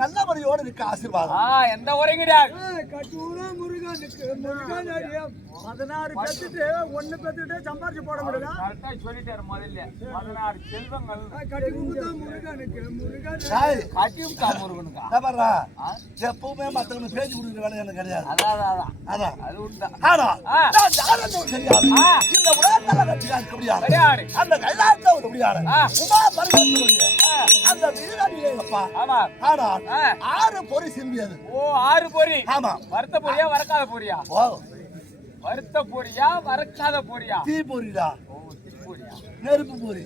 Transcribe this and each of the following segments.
நல்லபடியோடு இருக்க ஆசீர்வாதம். எந்த உரையும் கிடையாது. 16 பெத்துட்டு 1 பெத்துட்டு சம்பாரிச்சு போட முடியல. கரெக்டா சொல்லிட்டாரு முதல்ல. 16 செல்வங்கள் கட்டிமுதா முருகனுக்கு முருகன் கட்டிமுதா முருகனுக்கு. பாருடா. எப்பவுமே மத்தவங்க பேசி குடுக்குற வேலை எனக்கு கிடையாது. அதான் அது உண்டா. ஆனா நான் ஜாதகம் தெரியாது. இந்த உலகத்துல கட்டியா இருக்க முடியாது. கிடையாது. அந்த கைலாசத்துல ஒரு முடியாது. உமா பரிவர்த்தனை அந்த வீரடியே அப்பா. ஆமா. ஆனா 6 பொறி சிந்தியது. ஓ 6 பொறி. ஆமா. வறுத்த பொரியா வரக்காத பொரியா? ஓ வறுத்த பொரியா வரக்காத பொரியா? தீ பொரிடா. ஓ தீ பொரியா. நெருப்பு பொரி.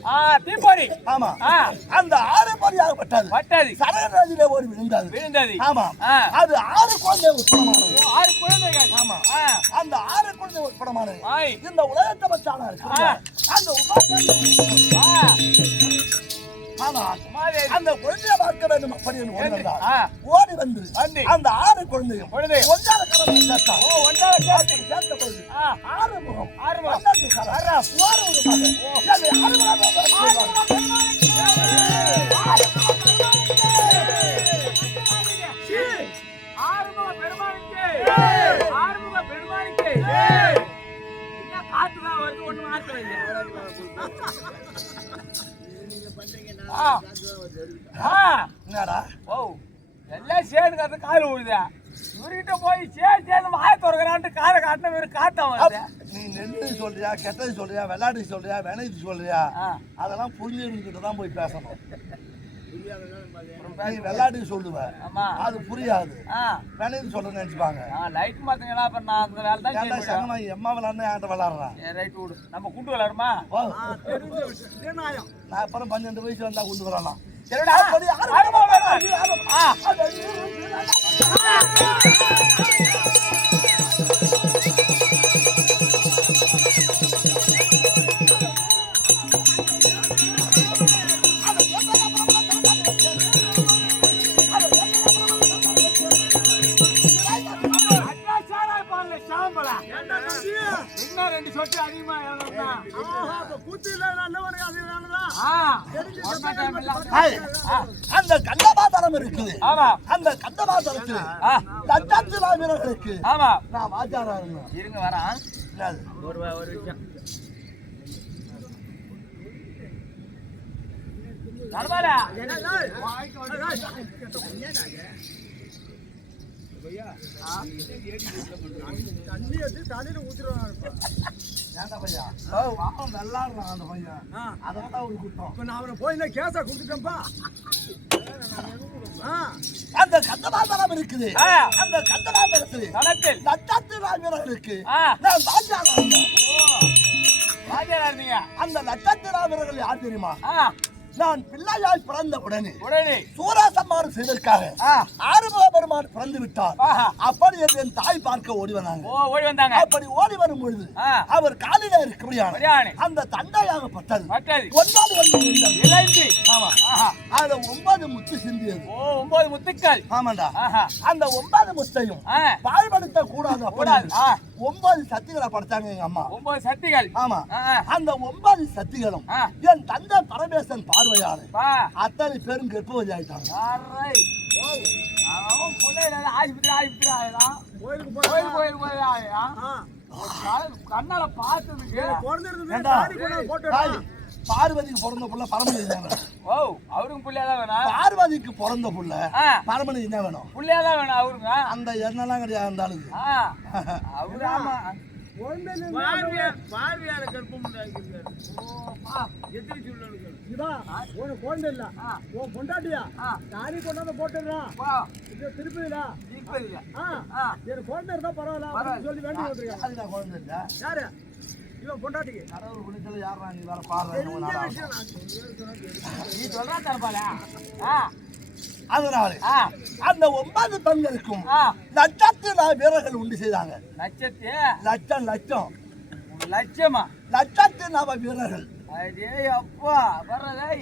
தீ பொரி. ஆமா. அந்த 6 பொரியாகப்பட்டது. பட்டது. சரகராஜிலே ஓடி விழுந்தது. ஆமா. அது 6 குழந்தை உட்படமானது. 6 குழந்தைகள். ஆமா. அந்த 6 குழந்தை உட்படமானது. இந்த உலகத்தை வச்சானா இருக்கு. அந்த அந்த குழந்தைய பார்க்க வேண்டும் அப்படி ஓடி வந்து அந்த 6 குழந்தையும் ஒன்றாக கலந்து சேர்த்தா. சேர்த்த பொழுது 6 முகம் 12 கலர் 6 பெருமானிக்கு காட்டுதான் வருது. ஒண்ணு மாற்றம் இல்லையா? ஆ. ஆ. என்னடா ஓ எல்லாம் சேர்ந்து கத்து கால் விழுதா இவர்கிட்ட போய் சேர்ந்து வாய திறக்கிறான்ட்டு காலை காட்டின இவரு காத்தம் வருது நீ நெல்லு சொல்றியா கெட்டது சொல்றியா விளையாடு சொல்றியா வினைது சொல்றியா அதெல்லாம் புரிஞ்சவங்கிட்ட தான் போய் பேசணும். நீ விளையாடு சொல்லுவ ஆமா அது புரியாது வினைது சொல்ற நினைச்சுப்பாங்க. லைட் மாத்தீங்களா அப்ப நான் அந்த வேலை தான் செய்யணும். சங்கமா எம்மா விளையாடுனா என்கிட்ட விளையாடுறான். ரைட் விடு நம்ம குண்டு விளையாடுமா நான் அப்புறம் 12 வயசு வந்தா கொண்டு வரலாம். சரிடா ரெண்டு சொட்டு அதிகமா அந்த கண்டபாதனம் இருக்குது. ஆமா அந்த கண்டபாதனத்தில் லட்சத்திலா வீரர்களுக்கு ஆமா நான் வாஜாரா இருங்க வரேன். ஒரு விஷயம் தண்ணி வச்சு தண்ணியில ஊத்துருவாங்க. வெள்ளாடுறான் அந்த பையன். அதான் ஒரு குற்றம். இப்ப நான் அவனை போய் கேஸா கொடுத்துட்டேன்ப்பா. அந்த கந்தபாதனம் இருக்குது. அந்த கந்தபாதனத்தில் லட்சத்திலா வீரர்களுக்கு நான் வாஜாரா இருந்தீங்க. அந்த லட்சத்திலா வீரர்கள் யார் தெரியுமா? நான் பிள்ளையாய் பிறந்த உடனே சூரசம்மாறு செய்வதற்காக ஆறுமுக பெருமான் பிறந்து விட்டார். அப்படி என்று என் தாய் பார்க்க ஓடி வந்தாங்க. அப்படி ஓடி வரும் பொழுது அவர் காலில இருக்கபடியான அந்த தண்டையாகப்பட்டது 9 முத்து சிந்தியது. 9 முத்துக்கள். ஆமாண்டா. அந்த 9 முத்தையும் பாழ்படுத்த கூடாது. அப்படி 9 சக்திகளை படைச்சாங்க எங்க அம்மா. 9 சக்திகள். ஆமா. அந்த 9 சக்திகளும் என் தந்தை பரமேசன் பார்வையாளர் அத்தனை பேரும் கர்ப்பவதி ஆயிட்டாங்க. கண்ணால பார்த்ததுக்கு பார்வதிக்கு பிறந்த புள்ள பரமதி தானே. ஓ அவருக்கு புள்ளையாதான் வேணும். பார்வதிக்கு பிறந்த புள்ள பரமதி என்ன வேணும்? புள்ளையாதான் வேணும் அவருங்க. அந்த எண்ணெல்லாம் கிடையாது அந்த ஆளுக்கு. அவரு ஆமா பார்வையார கற்பம் குழந்தை இல்ல உன் பொண்டாட்டியா நானே கொண்டாந்து போட்டுறான் திருப்பதில எனக்கு குழந்தை இருந்தா பரவாயில்ல சொல்லி வேண்டி வந்துருக்கேன். அதுதான் குழந்தை இல்ல. யாரு இவன் பொண்டாட்டிக்கு கடவுள் குளிச்சல யாரா நீ வேற பாடுற நீ சொல்றா தரப்பால. அதனால அந்த 9 பெண்களுக்கும் லட்சத்திலா வீரர்கள் உண்டு செய்தாங்க. லட்சம் லட்சமா லட்சத்திலா வீரர்கள். அடே அப்பா வரலை.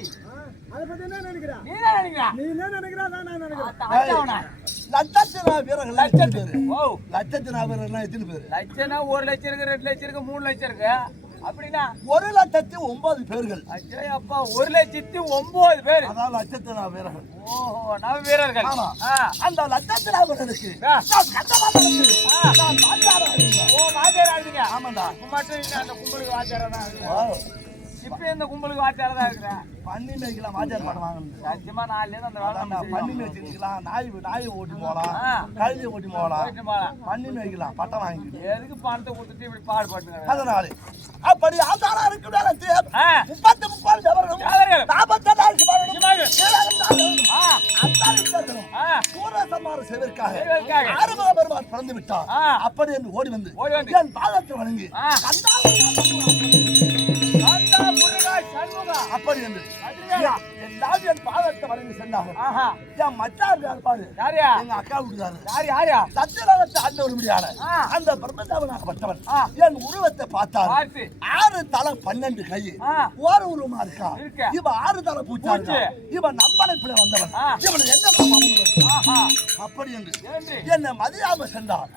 அத பத்தி என்ன நினைக்கிறா? நீ என்ன நினைக்கிறா? நீ என்ன நினைக்கிறா? நான் நினைக்கிறேன். லட்சத்திலா வீரர்கள் லட்சம் பேர். ஓ லட்சத்திலா வீரர்கள்னா எத்தனை பேர்? லட்சம்னா 1 லட்சம் இருக்கு, 2 லட்சம் இருக்கு, 3 லட்சம் இருக்கு. அப்படின்னா 1,09,000 பேர்கள். அச்சே அப்பா 1,09,000 பேர். அதான் லட்சத்திலா வீரர்கள். ஓஹோ நவ வீரர்கள். ஆமா. அந்த லட்சத்திலா வீரர்களுக்கு நான் கண்டபாதனத்தில் நான் வாஜாரா இருந்தேன். ஓ வாஜாரா இருந்தீங்க. ஆமாண்டா. மட்டும் அந்த கும்பலுக்கு வாஜாரா தான் இருக்கு. இப்ப இந்த கும்பலுக்கு வாஜாரா தான் இருக்கிறேன். பண்ணி மேய்க்கலாம் வாஜார் பாடம் வாங்கணும். சத்தியமா நாளைல அந்த வேலை பண்ணி மேய்ச்சிக்கலாம். நாய் ஓட்டி போகலாம், கழுதி ஓட்டி போகலாம், பண்ணி மேய்க்கலாம், பட்டம் வாங்கிக்கலாம். எதுக்கு பணத்தை கொடுத்துட்டு இப்படி பாடுபட்டுங்க? அதனால அப்படி ஆதாரா இருக்கு 33 ஜவர்களும் 44 சூரசம்மாறு செய்வதற்காக ஆறுமுக பெருமான் பிறந்து விட்டார். அப்படி என்று ஓடி வந்து என் பாதத்தை வணங்கி அப்படி என்று எல்லாரும் என் பாதத்தை வணங்கி சென்றார்கள். என் மச்சார் பாரு எங்க அக்கா வீட்டுக்காரர் சத்தியலோகத்தை ஆண்டவர் முடியாத அந்த பிரம்மதேவனாகப்பட்டவன் என் உருவத்தை பார்த்தார். 6 தலை 12 கை ஒரு உருவமா இருக்கா. இவன் 6 தலை பூச்சா இருக்கா. இவன் நம்பனைப்பில வந்தவன். இவனை எங்க அப்படி என்று என்னை மதியாம சென்றார்.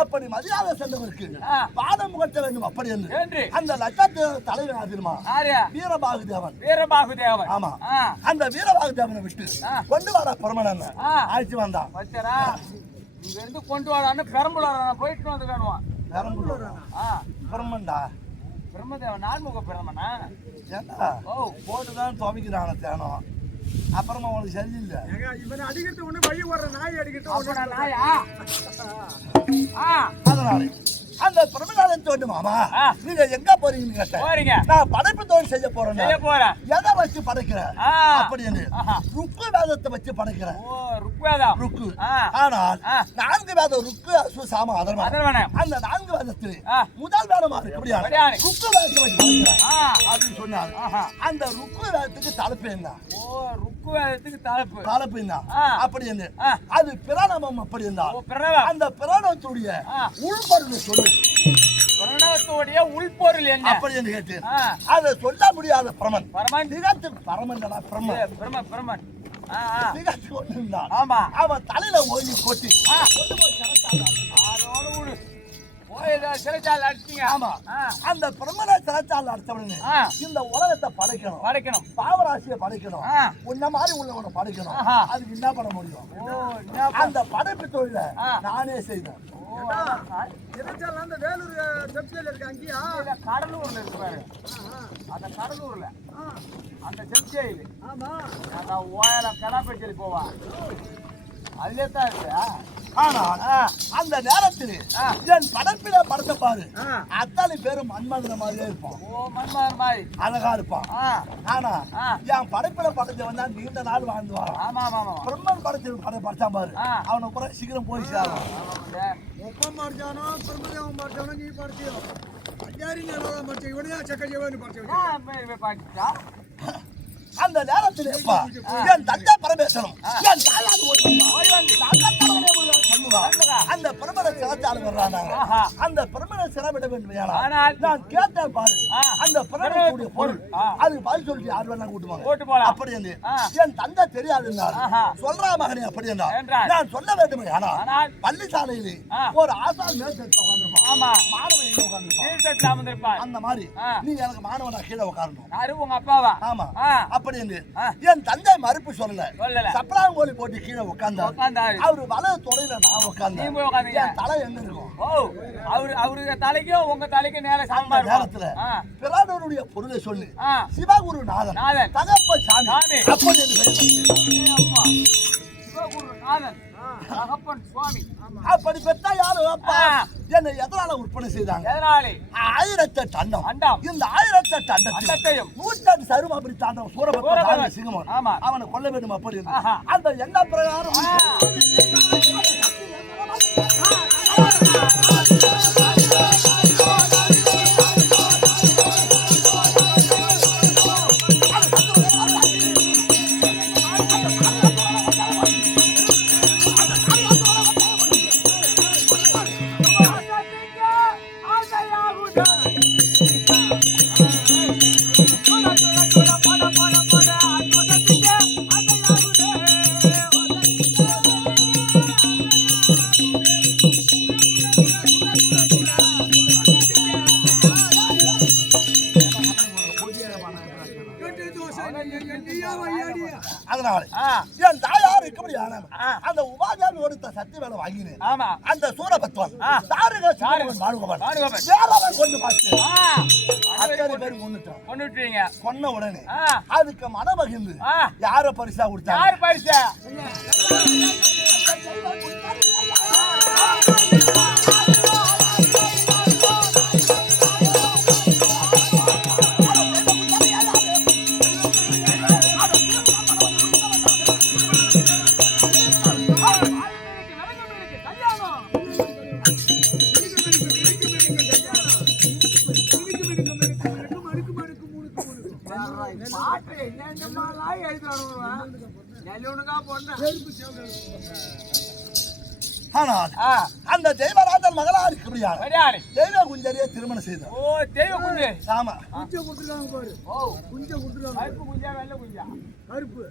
அப்படி மதியாத சென்றவருக்கு பாதம் முகத்த வேண்டும். அப்படி என்று அந்த லட்சத்து தலைவர் ஆதிருமா வீரபாகுதேவன். ஆமா. அந்த வீரபாகுதேவனை விட்டு கொண்டு வர பெருமனன் ஆயிடுச்சு வந்தான். இங்க இருந்து கொண்டு வரான்னு பெரம்பலூர் போயிட்டு வந்து வேணுமா? பெரம்பலூர் பெருமண்டா பிரம்மதேவன் நான்முக பிரம்மனா? ஏண்டா ஓ போட்டுதான் துவைக்கிறான தேனம். அப்புறமா உனக்கு சரியில்லை. இவனை அடிக்கிறது ஒண்ணு வழி வர்ற நாய் அடிக்கிறது அப்ப நான் நாயா? அதனால அந்த பிரம்மநாதன் தோண்டு மாமா நீங்க எங்க போறீங்கன்னு கேட்டேன். போறீங்க? நான் படைப்பு தொழில் செய்ய போறேன். செய்ய போறேன். எதை வச்சு படைக்கிறேன் அப்படின்னு ருக்கு வேதத்தை வச்சு படைக்கிறேன். ஓ ருக்வேதம். ருக்கு. ஆனால் 4 வேதம் ருக்கு அசு சாம அதர்வனம். அந்த 4 வேதத்தில் முதல் வேதமா இருக்கு அப்படியா ருக்கு வேதத்தை வச்சு படைக்கிறேன் அப்படின்னு சொன்னாங்க. அந்த ருக்கு வேதத்துக்கு தலைப்பு என்ன? ஓ ருக்கு வேதத்துக்கு தலைப்பு என்ன அப்படி என்ன? அது பிரணவம் அப்படி இருந்தால் அந்த பிரணவத்துடைய உள்பொருள் சொல்லு. பிரணவத்தோடைய உள்பொருள் என்ன அப்படி என்று கேட்டு அதை சொல்ல முடியாத பிரமன். பரமன் திகத்து பரமன் பிரமன் திகத்து கொண்டிருந்தான். ஆமா அவன் தலையில ஓய்வு கொட்டி சிறைச்சாலை அடிச்சீங்க. ஆமா அந்த பிரம்மனை சிறைச்சாலை அடிச்சவனு இந்த உலகத்தை படைக்கணும் பாவராசியை படைக்கணும் உன்ன மாதிரி உள்ளவனை படைக்கணும். அதுக்கு என்ன பண்ண முடியும்? அந்த படைப்பு தொழில நானே செய்தேன். அந்த வேலூர் செப்சியில் இருக்கு அங்கேயா? கடலூர்ல இருக்கு பாரு. அந்த கடலூர்ல அந்த செப்சியில் ஆமா அதான் ஓயல கடாப்பேச்சேரி போவா அதுலே தான் இருக்கு. ஆனால் அந்த நேரத்தில் என் படைப்பில படத்தை பாரு அத்தனை பேரும் மன்மதன மாதிரியே இருப்பான். ஓ மன்மதன் மாதிரி அழகா இருப்பான். ஆனா என் படைப்பில படைச்சவன் தான் நீண்ட நாள் வாழ்ந்து வரான். ஆமா ஆமா பிரம்மன் படைச்சா பாரு அவனை கூட சீக்கிரம் போய் சேரும். ஒப்பம் படிச்சானோ பிரம்மதேவன் படிச்சானோ நீ படிச்சியோ அஞ்சாரி நேரம் படிச்ச இவனே சக்கரஜீவன் படிச்சா அந்த நேரத்தில் என் தந்தை பரமேஸ்வரம் என் தாயார் அந்த பிரமண சிறச்சாலை வர்றாங்க. அந்த பிரமண சிறவிட வேண்டும். நான் கேட்டேன் பாரு அந்த பிரமணக்கூடிய பொருள் அதுக்கு பதில் சொல்லிட்டு யார் வேணா கூட்டுவாங்க அப்படி என்று என் தந்தை தெரியாது சொல்றா மகனே அப்படி என்றால் நான் சொல்ல வேண்டும். ஆனால் பள்ளிசாலையிலே ஒரு ஆசான் மேல் செட்டு உட்காந்துருப்பான். மாணவன் உட்காந்துருப்பான். அந்த மாதிரி நீ எனக்கு மாணவனா கீழே உட்காரணும். உங்க அப்பாவா? ஆமா அப்படி என்று என் தந்தை மறுப்பு சொல்லல. சப்பலாங்கோலி போட்டு கீழே உட்கார்ந்தாரு. அவரு வலது தொடையில நான் உட்கார்ந்தேன். என் தலை எங்க இருக்கும்? அவருக்கு தலைக்கும் உங்க தலைக்கும் நேர சாம்பார் நேரத்துல பிரானோருடைய பொருளை சொல்லு. சிவகுரு நாதன் தகப்ப சாமி அப்படி என்று சிவகுரு நாதன் தகப்பன் சுவாமி அப்படி பெற்றா யாரு அப்பா என்னை எதனால உற்பத்தி செய்தாங்க? 1008 அண்டம். இந்த 1008 அண்டத்தையும் 108 சருமம் அப்படி தாண்டவன் சூரபத்மன் சிங்கமன் அவனை கொல்ல வேண்டும் அப்படி அந்த எண்ண பிரகாரம் அதனால என் தாயார் இருக்கப்படி அந்த உபாதியால் கொடுத்த சக்தி வேலை வாங்கினேன். அந்த சூரபத்மன் வேறவன் கொண்டு பார்த்து அத்தனை பேர் கொண்டுட்டீங்க. கொன்ன உடனே அதுக்கு மனமகிழ்ந்து யார பரிசா கொடுத்தா? யார் பரிசா? ஆனால் அந்த தெய்வராஜன் மகளா இருக்கிறார். தெய்வ குஞ்சரியை திருமணம் செய்தார். ஓ தெய்வ குஞ்சு. ஆமா குஞ்ச கொடுத்துறாங்க பாரு. ஓ குஞ்ச கொடுத்துறாங்க. கருப்பு குஞ்சா வெள்ளை குஞ்சா? கருப்பு.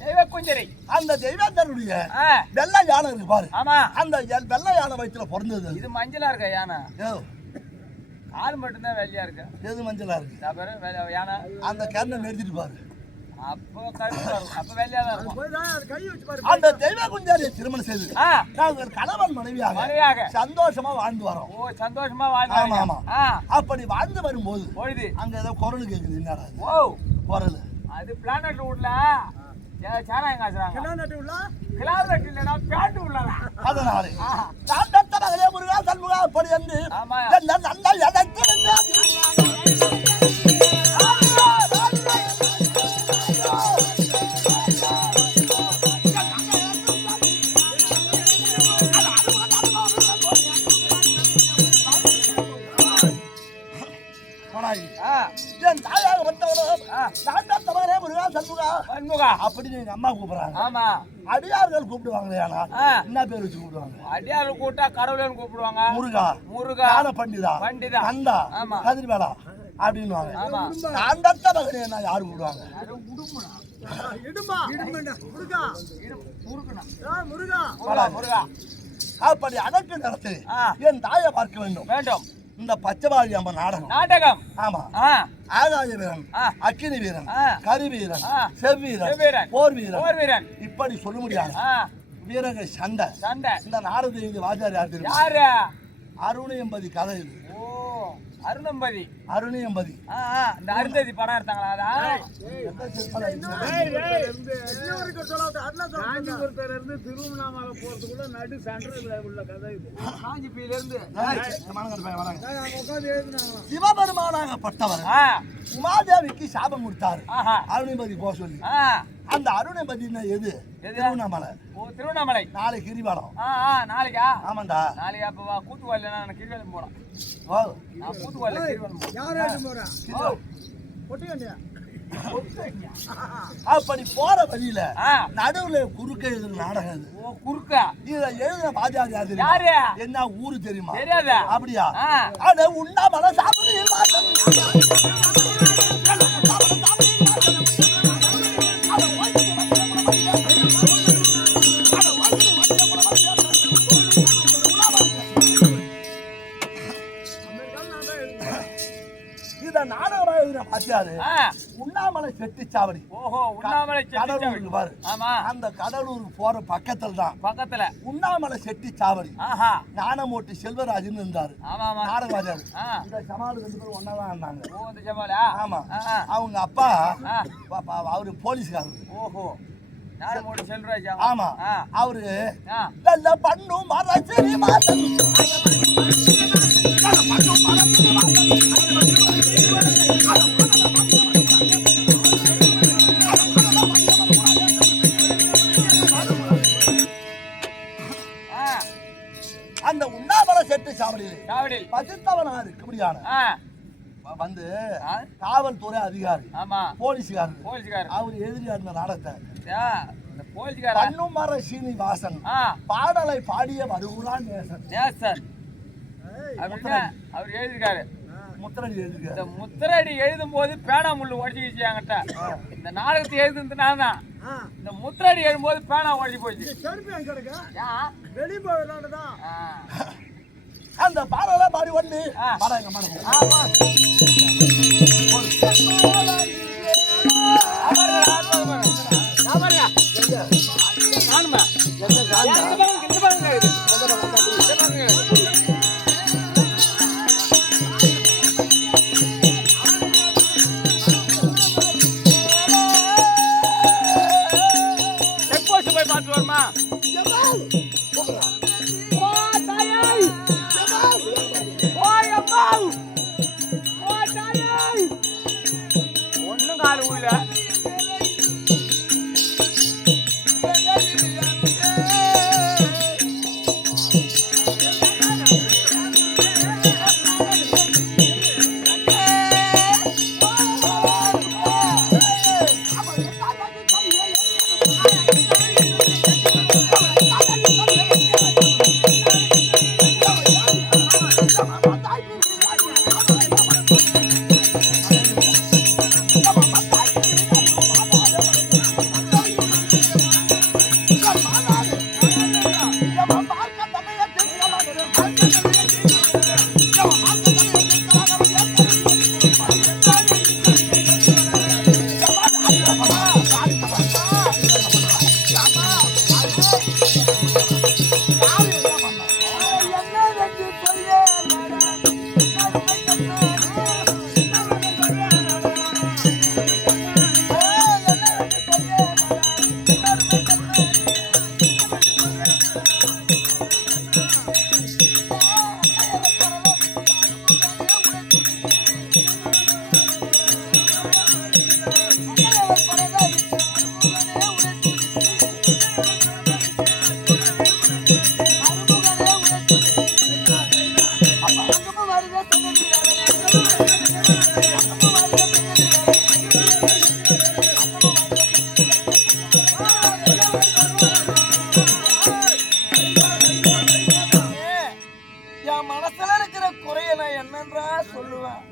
தெய்வ குஞ்சரி. அந்த தெய்வத்தருடைய வெள்ளை யானை இருக்கு பாரு. ஆமா அந்த வெள்ளை யானை வயித்துல பிறந்தது. இது மஞ்சளா இருக்க யானை? கால் மட்டும் தான் வெள்ளையா இருக்கு. எது மஞ்சளா இருக்கு? யானை அந்த கண்ணை நிறுத்திட்டு பாரு. அப்போ கருப்பு வரும். அப்ப வெள்ளையா தான் இருக்கும். போய் தான் அது கை வச்சு பாரு. அந்த தெய்வ குஞ்சாரியை திருமணம் செய்து நாங்கள் கணவன் மனைவியாக சந்தோஷமா வாழ்ந்து வரோம். ஓ சந்தோஷமா ஆமா ஆமா. வாழ்ந்தாங்க. அப்படி வாழ்ந்து வரும்போது பொழுது அங்க ஏதோ குரல் கேக்குது. என்னடா அது? ஓ குரல் அது பிளானட் உள்ள சாராயம் காசுறாங்க. என்ன நட்டு உள்ள? கிளானட் இல்லடா பேண்ட் உள்ளடா. அதனால நான் தத்த மகளே முருகா சண்முகா அப்படி என்று ஆமா. என்ன நல்ல எதற்கு என் தாயாக வந்தவனோ நான் தான் தவறே முருகா சண்முகா சண்முகா அப்படின்னு எங்க அம்மா கூப்பிடுறாங்க. ஆமா. அடியார்கள் கூப்பிடுவாங்களே. ஆனா என்ன பேர் வச்சு கூப்பிடுவாங்க? அடியார் கூட்டா கடவுளேன்னு கூப்பிடுவாங்க. முருகா முருகா ஞான பண்டிதா பண்டிதா கந்தா ஆமா. கதிர்வேலா அப்படின்னுவாங்க. ஆமா. நான் தத்த மகனே நான் யாரு கூப்பிடுவாங்க? இடுமா. இடுமேண்டா. முருகா. முருகனா. முருகா. முருகா. அப்படி அடக்கு நடத்து என் தாயை பார்க்க வேண்டும். வேண்டும். இந்த பச்சைவாழி அம்மன் நாடகம். ஆமா. ஆகாய வீரன், அக்கினி வீரன், கரி வீரன், செவ்வீரன், போர் வீரன் இப்படி சொல்ல முடியாது. வீரர்கள் சண்டை. இந்த நாரத வாஜார் யார் தெரியும்? யாரு? அருணையம்பதி கதை இது. ஓ அருணம்பதி. அருணையம்பதி. இந்த அருந்ததி படம் எடுத்தாங்களா? காஞ்சிபுரத்துல இருந்து திருவண்ணாமலை போறதுக்குள்ள நடு சென்டர்ல உள்ள கதை இது. காஞ்சிபுரியில இருந்து சிவபெருமானாகப்பட்டவர் உமாதேவிக்கு சாபம் கொடுத்தாரு அருணைபதி போக சொல்லி. அந்த அருணைபதி எது? திருவண்ணாமலை. ஓ திருவண்ணாமலை. நாளைக்கு கிரிவலம். நாளைக்கா? ஆமாண்டா. நாளைக்கு அப்ப கூத்துவாயில நான் கிரிவலம் போறேன். ஓ நான் கூத்துவாயில கிரிவலம் போறேன். யாராவது போறா? பொட்டியா. அப்படி போற வழியில நடுவுல குறுக்க எழுதுற நாடகம் இது. ஓ குறுக்கா? இதுல எழுதுற வாத்தியார் யாரு? யாரு? என்ன ஊரு தெரியுமா? தெரியாது. அப்படியா? அட உண்ணாமலை சாப்பிடு. இத நாடகமா எழுதுற வாத்தியாரு உண்ணாமலை செட்டிச்சாவடி. ஓஹோ உண்ணாமலை கடலூருக்கு பாரு. ஆமா. அந்த கடலூருக்கு போற பக்கத்துல தான் பக்கத்துல உண்ணாமலை செட்டிச்சாவடி. ஞானமூர்த்தி செல்வராஜன் இருந்தாரு. ஆமா ஆமா. நாடகவாதியாரு. இந்த சமாளு 2 பேரும் ஒண்ணாதான் இருந்தாங்க. ஓ இந்த ஜமாலா? ஆமா. அவங்க அப்பா அவரு போலீஸ்காரரு. ஓஹோ ஞானமூர்த்தி செல்வராஜ். ஆமா. அவரு நல்ல பண்ணு மரசரி மாதம் அந்த உண்ணாமலை செட்டு சாவடியில் பதித்தவனாரு இப்படியான வந்து காவல்துறை அதிகாரி. ஆமா. போலீஸ்காரர். அவர் எழுதிய அந்த நாடகத்தை போலீஸ்காரர் பன்னுமர சீனிவாசன் பாடலை பாடிய வருகுலான் நேசன் அப்படின்னு அவர் எழுதிருக்காரு. முத்திரடி எழுதிருக்காரு. இந்த முத்திரடி எழுதும் போது பேனா முள்ளு உடச்சிக்கிச்சு என்கிட்ட. இந்த நாடகத்தை எழுதுனது நான் தான். இந்த முத்திரடி எழுதும்போது பேனா உடச்சி போச்சு. வெளி போயிடலான்னுதான் அந்த பாடலை பாடி வந்து பாடாங்க போய் பார்த்து வருமா? ஒன்னும் கால ஊல Come on.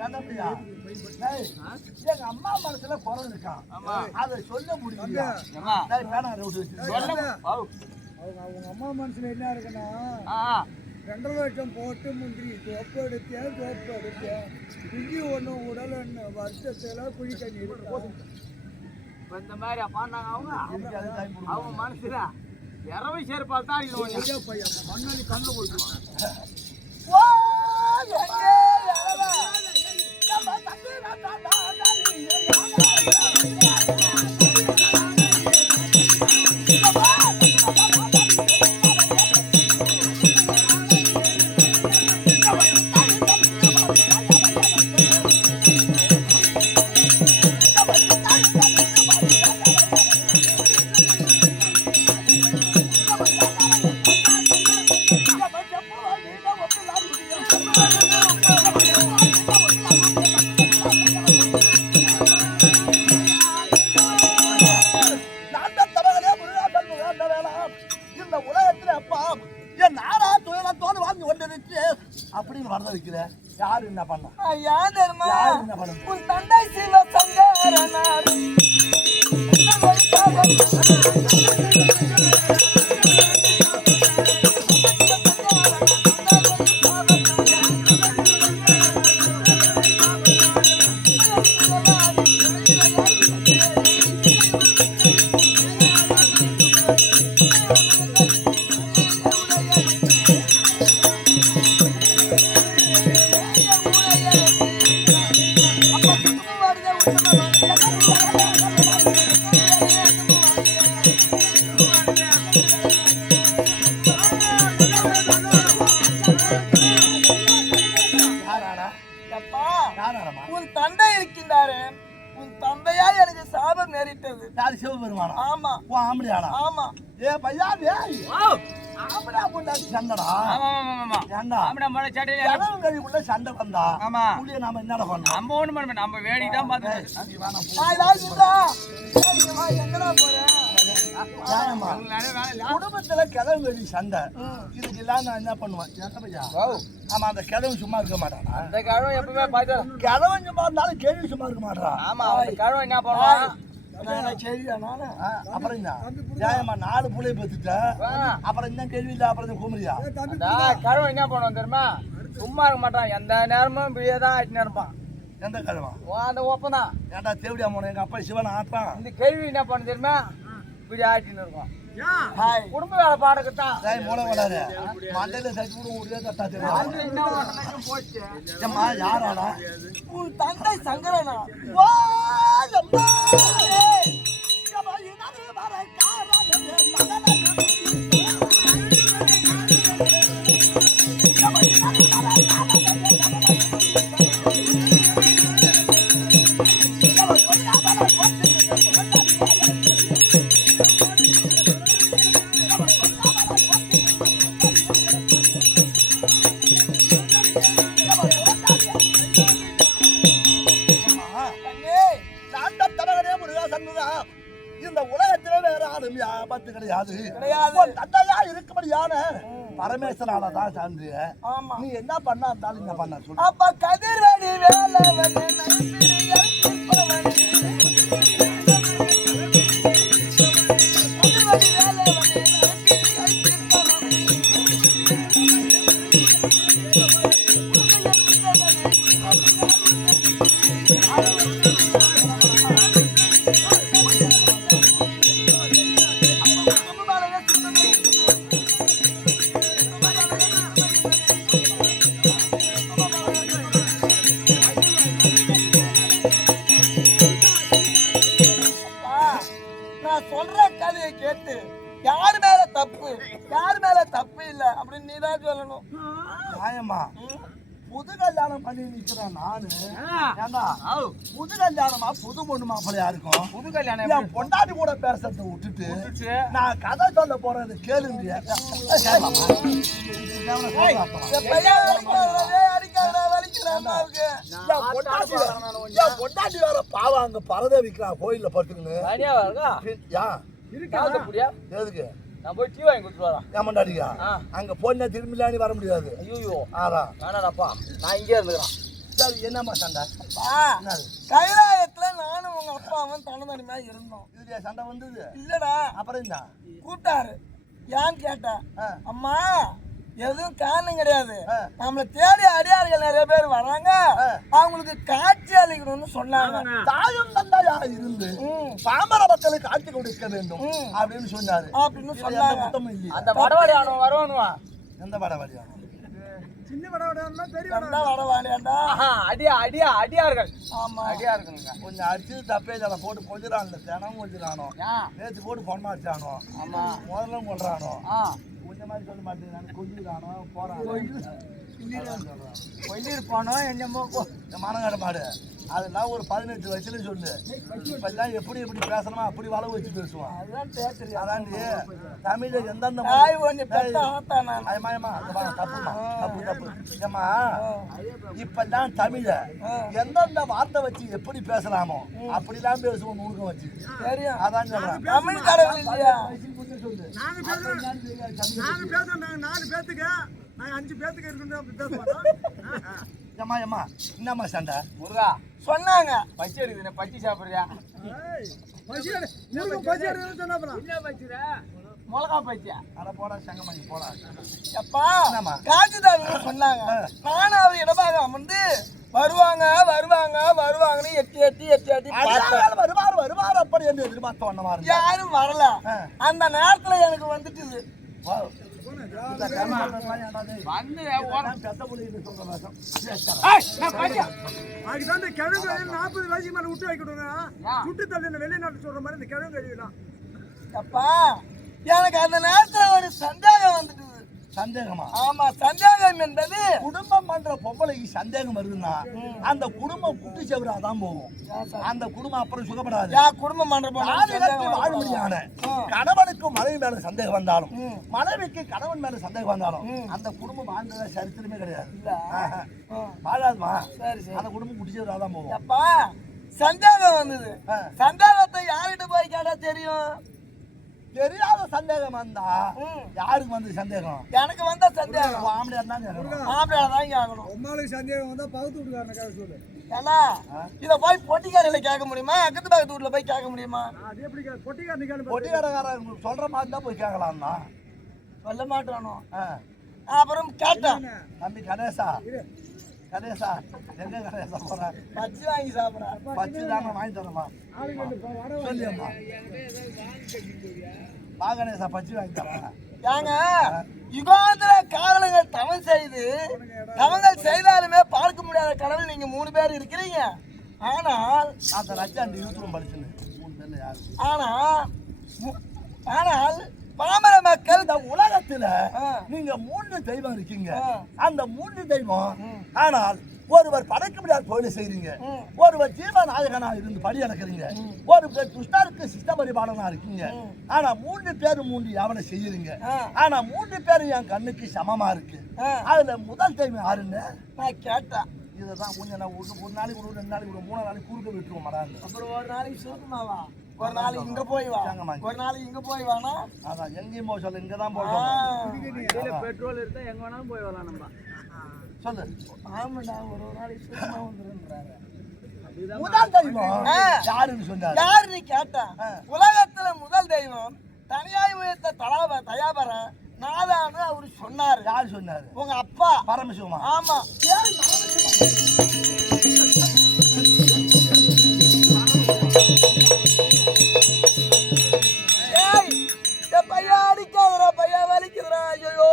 கண்ணப்பியா, டேய், எங்க அம்மா மனசுல குரல் இருக்கான். அதை சொல்ல முடியல. பேனா விட்டு வச்சு அவங்க அம்மா மனசுல என்ன இருக்குன்னா 2.5 லட்சம் போட்டு முந்திரி தோப்பு எடுத்தேன் குஞ்சு ஒண்ணு உடல் ஒண்ணு வருஷத்துல குழி தண்ணி இந்த மாதிரி பாண்டாங்க அவங்க மனசுல இரவை சேர்ப்பால் தான் பையன் மண்ணாடி கண்ணு போயிடுவான். அப்படின்னு வர வைக்கிற யாரு என்ன பண்ண உன் தந்தை சிவ சங்கரனார் உன் தந்தை இருக்கின்றாரு. உன் தந்தையா எனக்கு சாபம் நேரிட்டது. யாரு சிவபெருமானா? ஆமா. ஓ ஆம்படியானா? ஆமா. ஏ பையா டேய். ஆம்படியா புண்டா சண்டடா. ஆமா ஏண்டா? ஆம்படா மழை சட்டையில கனவு கழிவுள்ள சண்டை வந்தா. ஆமா. புளிய நாம என்னடா பண்ணோம்? நம்ம ஒண்ணும் பண்ண மாட்டோம். நம்ம வேடிக்கை தான் பார்த்துட்டு. நீ வேணா போ. நான் ஏதாவது சொல்றா. சரிம்மா எங்கடா போறேன்? ஏமா? குடும்பத்துல கிழவு வெளி சண்டை. இதுக்கு எல்லாம் நான் என்ன பண்ணுவேன்? ஏத்த பையா. ஆமா அந்த கிழவு சும்மா இருக்க மாட்டானா? அந்த கழுவ எப்பவுமே பாத்து கிழவன் சும்மா இருந்தாலும் கேள்வி சும்மா இருக்க மாட்டான். ஆமா அந்த கழுவ என்ன பண்ணுவான்? அப்புறம் என்ன? ஏமா 4 புள்ளைய பெத்துட்ட. அப்புறம் என்ன கேள்வி இல்ல? அப்புறம் குமரியா? கழுவ என்ன பண்ணுவான் தெரியுமா? சும்மா இருக்க மாட்டான். எந்த நேரமும் இப்படியே தான் ஆட்டினு இருப்பான். எந்த கிழவன்? அந்த ஒப்பந்தான். ஏன்டா தேவடியா போன எங்க அப்பா சிவன் ஆட்டான். இந்த கேள்வி என்ன பண்ண தெரியுமா? இப்படி ஆட்டின்னு இருக்கும். குடும்ப வேலை பாடக்கத்தான். மூளை வளரு மண்டையில சட்டி கூட ஒரே தட்டா தெரியும். போச்சு. ஏம்மா யாராடா? உன் தந்தை சங்கரனா? இந்த உலகத்திலே வேற ஆளும் ஆபத்து கிடையாது. தந்தையா இருக்கும்படியான பரமேஸ்வரனால தான் சார்ந்து. நீ என்ன பண்ணா இருந்தாலும் என்ன பண்ண சொல்லு. அப்ப கதிரடி வேலை சொல்ற கதையை கேட்டு யாரு மேல தப்பு யாரு மேல தப்பு இல்ல அப்படின்னு நீதான் சொல்லணும். நியாயமா புது கல்யாணம் பண்ணி நிக்கிறேன் நானு. ஏண்டா புது கல்யாணமா புது பொண்ணு மாப்பிள்ளையா இருக்கும். புது கல்யாணம் என் பொண்டாட்டி கூட பேசுறத விட்டுட்டு நான் கதை சொல்ல போறது கேளுங்க. பொண்டாட்டி வேற பாவம் அங்க பரத விக்கிறான் கோயில்ல படுத்துக்கணும். எதுக்கு நான் போய் டீ வாங்கி கொடுத்துட்டு வரேன். என் பொண்டாட்டிக்கா அங்க பொண்ணை திரும்பிலானி வர முடியாது. ஐயோ ஆறா வேணாடாப்பா நான் இங்கே இருந்துக்கிறேன். சரி என்னம்மா சண்டை என்னது? கைலாயத்துல நானும் உங்க அப்பாவும் தனித்தனிமையா இருந்தோம். இதுலயா சண்டை வந்தது? இல்லடா, அப்புறம் என்ன? கூப்பிட்டாரு. ஏன்னு கேட்டா, அம்மா எதுவும் காரணம் கிடையாது, ஆ. நம்மள தேடி அடியார்கள் நிறைய பேர் வராங்க, அவங்களுக்கு காட்சி அளிக்கணும்னு சொன்னாங்க. தாயும் தந்தையா இருந்து பாமர மக்களுக்கு காட்சி கொடுக்க வேண்டும் அப்படின்னு சொன்னாரு. அப்படின்னு சொன்னாங்க. மொத்தமும் இல்லையா? அந்த வடவாடியானவன் வருவானுவா? எந்த படவாடியா? சின்ன வடவாடியாண்டா பெரிய வடவாடியாண்டா? அடியார்கள். ஆமா, அடியார்களுங்க. கொஞ்சம் அடிச்சு தப்பே தலை போட்டு கொஞ்சிடான்ல தினமும் கொஞ்சிடானோ, நேற்று போட்டு பொண்ணு அடிச்சானோ, ஆமா முதல்ல கொள்றானோ, ஆ கொஞ்ச மாதிரி சொல்ல மாட்டேங்கிறானு கொஞ்சிடானோ போறான். கொல்லிருப்பானோ என்னமோ மனங்கட மாடு அதெல்லாம் ஒரு 18 வயசுல சொல்லு. இப்பெல்லாம் எப்படி எப்படி பேசணுமா அப்படி வளவு வச்சு பேசுவான். அதுதான் பேசுறியா? அதாண்டி தமிழ்ல எந்தெந்த தாய் ஒண்ணு பெத்த ஆத்தா நான். அயமாயமா தப்புமா தப்பு தப்பு ஏமா இப்பெல்லாம் தமிழ எந்தெந்த வார்த்தை வச்சு எப்படி பேசலாமோ அப்படிலாம் பேசுவோம் நூறுக்கம் வச்சு. தெரியும், அதான் சொல்றேன். தமிழ் கடவுள் இல்லையா? சொல்லு. நாங்க பேசுறோம் 4 பேத்துக்கு, நான் 5 பேத்துக்கு இருக்கணும் அப்படி பேசுவோம். ஏமா ஏமா என்னம்மா சண்டை? முருகா சொன்னாங்க. பச்சை எடுக்குது, பச்சை சாப்பிடுறியா? மிளகா பச்சை. அட போடா சங்கமணி போடா. எப்பா என்னம்மா? காஞ்சிதாங்க சொன்னாங்க. நானும் அவர் இடமாக அமர்ந்து வருவாங்க வருவாங்க வருவாங்கன்னு எட்டி பார்த்தேன். வருவார் வருவார் அப்படி என்று எதிர்பார்த்த ஒண்ணமா இருந்தா யாரும் வரல. அந்த நேரத்துல எனக்கு வந்துட்டுது. வந்து பெத்த புள்ளின்னு சொல்ற வேஷம். அதுதான் இந்த கிழங்கு 40 வயசுக்கு மேல விட்டு வைக்கணுங்க. சுட்டு தள்ளி வெளிநாட்டு சொல்ற மாதிரி இந்த கிழங்கு கழிவுலாம். அப்பா எனக்கு அந்த நேரத்துல ஒரு சந்தேகம் வந்துட்டுது. சந்தேகமா? ஆமா, சந்தேகம் என்பது குடும்பம் பண்ற பொம்பளைக்கு சந்தேகம் வருதுன்னா அந்த குடும்பம் குட்டி செவராதான் போகும். அந்த குடும்பம் அப்புறம் சுகப்படாது. குடும்பம் பண்ற வாழ முடியான கணவனுக்கு மனைவி மேல சந்தேகம் வந்தாலும் மனைவிக்கு கணவன் மேல சந்தேகம் வந்தாலும் அந்த குடும்பம் வாழ்ந்தத சரித்திரமே கிடையாது. வாழாதுமா. அந்த குடும்பம் குட்டி செவராதான் போகும். அப்பா சந்தேகம் வந்தது. சந்தேகத்தை யார்கிட்ட போய் கேட்டா தெரியும்? தெரியாத சந்தேகம் வந்தா யாருக்கு வந்து சந்தேகம்? எனக்கு வந்த சந்தேகம் ஆம்பளையா தான் கேட்கணும். ஆம்பளையா தான் கேட்கணும். உமாளுக்கு சந்தேகம் வந்தா பகுத்து விட்டுக்காரனுக்காக சொல்லு. ஏன்னா இத போய் பொட்டிக்காரில கேட்க முடியுமா? அக்கத்து பக்கத்து வீட்டுல போய் கேட்க முடியுமா? அது எப்படி பொட்டிக்காரனுக்கான பொட்டிக்காரங்க சொல்ற மாதிரி தான் போய் கேட்கலாம் தான். சொல்ல மாட்டானோ. அப்புறம் கேட்டேன், தம்பி கணேசா கணேசா எங்க கணேசா போற? பச்சி வாங்கி சாப்பிட்றேன். பச்சி தானே வாங்கி தரமா சொல்லியம்மா. வா கணேசா பச்சி வாங்கி தரேன். ஏங்க யுகாந்திர காரணங்கள் தவம் செய்து தவங்கள் செய்தாலுமே பார்க்க முடியாத கடவுள் நீங்க 3 பேர் இருக்கிறீங்க. ஆனால் அந்த லட்சாண்டு 20 படிச்சுன்னு 3 பேர்ல யாரு? ஆனால் பாமர மக்கள் இந்த உலகத்துல நீங்க 3 தெய்வம் இருக்கீங்க. அந்த 3 தெய்வம் ஆனால் ஒருவர் படைக்க முடியாத தொழிலை செய்றீங்க, ஒருவர் ஜீவநாயகனா இருந்து படி அடக்குறீங்க, ஒரு துஷ்டருக்கு சிஷ்ட பரிபாலனா இருக்கீங்க. ஆனா 3 பேரும் 3 யாவனை செய்யறீங்க. ஆனா 3 பேரும் என் கண்ணுக்கு சமமா இருக்கு. அதுல முதல் தெய்வம் யாருன்னு நான் கேட்டேன். இதுதான் கொஞ்சம் நான் ஒரு நாளைக்கு ஒரு 2 நாளைக்கு ஒரு 3 நாளைக்கு குறுக்க விட்டுருவோம் மடாங்க. அப்புறம் ஒரு நாளைக்கு சுருக்கமாவா, ஒரு நாளைக்கு இங்க போய் வா, ஒரு நாளைக்கு இங்க போய் வானா. அதான் எங்கேயும் போக சொல்ல, இங்கதான் போட்டோம். பெட்ரோல் இருந்தா எங்க வேணாலும் போய் வரலாம் நம்ம. சொல்லு. ஆமாடா, ஒரு நாளைக்கு சுருக்கமா வந்துருன்றாரு. முதல் தெய்வம் யாருன்னு சொன்னாரு? யாருன்னு கேட்டேன். உலகத்துல முதல் தெய்வம் தனியாய் உயர்த்த தயாபரன் நாதான்னு அவரு சொன்னாரு. யாரு சொன்னாரு? உங்க அப்பா பரமசிவமா? ஆமா. பையா அடிக்காதரா, பையா வலிக்குதுரா. ஐயோ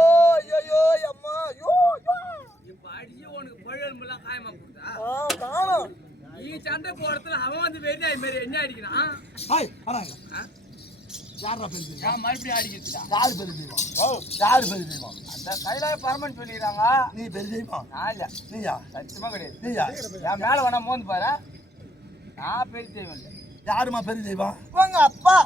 ஐயோ அம்மா ஐயோ. இப்ப அடிச்சு உனக்கு பழமெல்லாம் காயமா கொடுத்தா காணும். நீ சண்டை போறதுல அவன் வந்து வெறியா மாரி என்ன அடிக்கிறான்? யாரா பெரிய? நான் மறுபடியும் அடிக்கிறா. யாரு பெரிய தெய்வம்? யாரு பெரிய தெய்வம்? அந்த கைலாய பரமன் சொல்லிடுறாங்க. நீ பெரிய தெய்வம்? நான் இல்ல. நீயா? சத்தியமா கிடையாது. நீயா? என் மேல வேணா மோந்து பாரு. நான் பெரிய தெய்வம் இல்லை. யாருமா பெரிய தெய்வம்? உங்க அப்பா.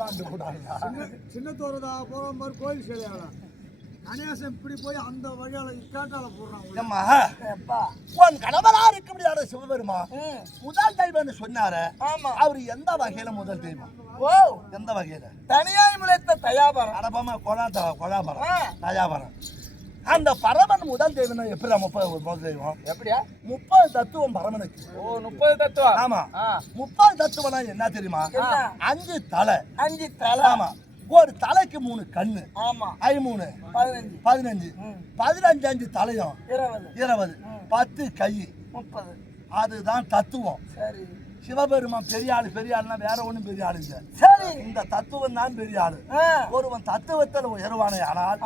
வாண்டு கூடாது. சின்ன தோறதா போற மாதிரி கோயில் சிலையால கணேசன் இப்படி போய் அந்த வழியால இக்காட்டால போடுறாங்க. ஏம்மா, உன் கணவரா இருக்க முடியாத சிவபெருமா முதல் தெய்வம்னு சொன்னாரு. ஆமா, அவரு எந்த வகையில முதல் தெய்வம்? ஓ, எந்த வகையில? தனியாய் முளைத்த தயாபரம். அடப்பமா கொலாபரம் தயாபரம். அந்த பரமன் முதல் தெய்வம் எப்படி 30 முதல் தெய்வம்? எப்படியா? 30 தத்துவம் பரமனுக்கு. ஓ 30 தத்துவம். ஆமா, 30 தத்துவம்னா என்ன தெரியுமா? 5 தலை. 5 தலை. ஆமா, ஒரு தலைக்கு 3 கண்ணு. ஆமா, 3 15 5 தலையும் 20 10 கை 30. அதுதான் தத்துவம். சரி, சிவபெருமான் பெரிய ஆளுனா வேற ஒண்ணும் பெரிய ஆளு இல்ல. சரி, இந்த தத்துவம் தான் பெரிய ஆளு. ஒருவன் தத்துவத்தில் உயர்வானே ஆனால்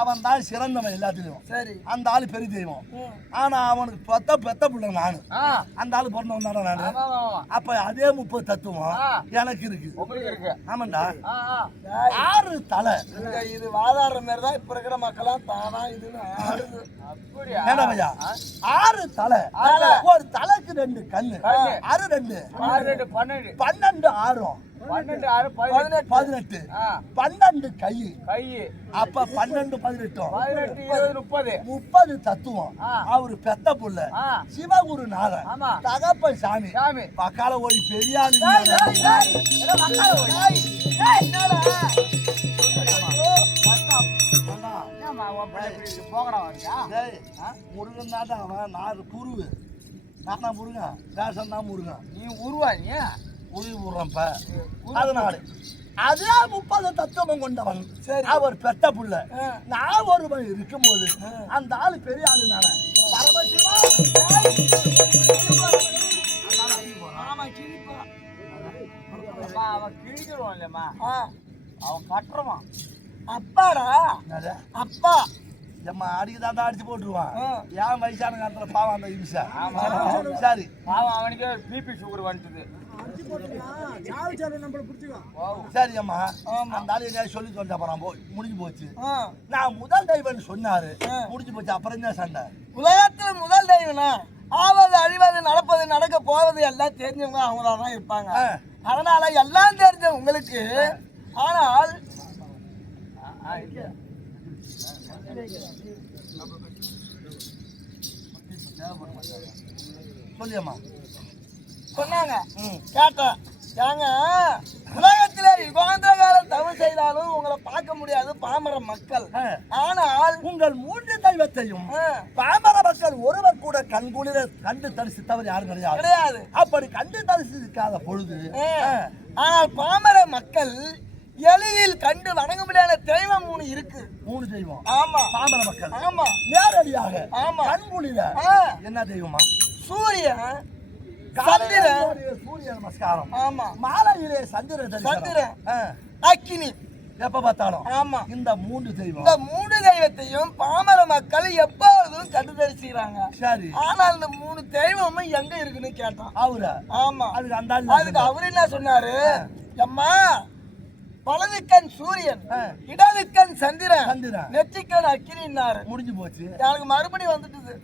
அவன் தான் சிறந்தவன் எல்லாத்திலையும். சரி, அந்த ஆளு பெரிய தெய்வம். ஆனா அவனுக்கு பெத்த பிள்ளை நானு. அந்த ஆளு பிறந்தவன் தானே நானு. அப்ப அதே 30 தத்துவம் எனக்கு இருக்கு. ஆமாண்டா. 6 தலை. இது வாதாடுற மாதிரி தான் இப்ப இருக்கிற மக்களாம் தானா இதுன்னு ஆடுது. என்னவையா? 6 தலை. ஒரு தலைக்கு 2 கண்ணு. 6 2 12 12 6 12 6 18 12 கை. அப்ப 12 18 30 தத்துவம். அவரு பெத்த புள்ள சிவகுரு நாதன் தகப்பன் சாமி பக்கால ஓடி பெரியாரு. முருகன் தான் அவன். நான் குருவு. நானா முருகன், ரேஷன் தான் முருகன். நீ உருவா? நீ உருவி விடுறப்ப அதனால அதே 30 தத்துவம் கொண்டவன். அவர் பெத்த புள்ள. நான் ஒருவன் இருக்கும்போது அந்த ஆளு பெரிய ஆளு நானே. பரமசிவா அவன் கிழிஞ்சிருவான் இல்லம்மா, அவன் கட்டுறவான். அப்பாடா, அப்பா எம்மா அடிக்குதான் அடிச்சு போட்டுருவான். ஏன் வயசான காலத்துல பாவம் அந்த இம்சா. சரி, பாவம் அவனுக்கு பிபி சுகர் வந்துட்டுது. சரி அம்மா, அந்த ஆளு என்ன சொல்லி சொல்லிட்டு அப்புறம் முடிஞ்சு போச்சு. நான் முதல் தெய்வம்னு சொன்னாரு, முடிஞ்சு போச்சு. அப்புறம் என்ன சண்டை? உலகத்துல முதல் தெய்வம்னா ஆவது அழிவது நடப்பது நடக்க போவது எல்லாம் தெரிஞ்சவங்க அவங்களா தான் இருப்பாங்க. அதனால எல்லாம் தெரிஞ்ச உங்களுக்கு. ஆனால் சொல்லியம்மா சொன்னாங்க, கேட்டேன். ஏங்க, உலகத்திலே யுகாந்திர காலம் தவறு செய்தாலும் உங்களை பார்க்க முடியாது பாமர மக்கள். ஆனால் உங்கள் 3 தெய்வத்தையும் பாமர மக்கள் ஒருவர் கூட கண்குளிர கண்டு தரிசித்தவர் யாரும் கிடையாது. அப்படி கண்டு தரிசிக்காத பொழுது ஆனால் பாமர மக்கள் எளிதில் கண்டு வணங்க முடியாத தெய்வம் 3 இருக்கு. 3 தெய்வம். ஆமா, பாமர மக்கள். ஆமா, நேரடியாக ஆமா கண்குளிர என்ன தெய்வமா? சூரியன், சந்திரன். சூரிய நமஸ்காரம். ஆமா, மாலையிலே சந்திரன், அக்கினி எப்ப பார்த்தாலும். ஆமா, இந்த 3 தெய்வம். இந்த 3 தெய்வத்தையும் பாமர மக்கள் எப்போதும் கண்டு தரிசிக்கிறாங்க. சரி, ஆனால் இந்த 3 தெய்வமும் எங்க இருக்குன்னு கேட்டான் அவரு. ஆமா, அதுக்கு அவரு என்ன சொன்னாரு? அம்மா, வலதுக்கண் சூரியன், இடதுக்கண் சந்திரன், நெற்றிக்கண் அக்கினின்னாரு. முடிஞ்சு போச்சு. எனக்கு மறுபடியும் வந்துட்டுது.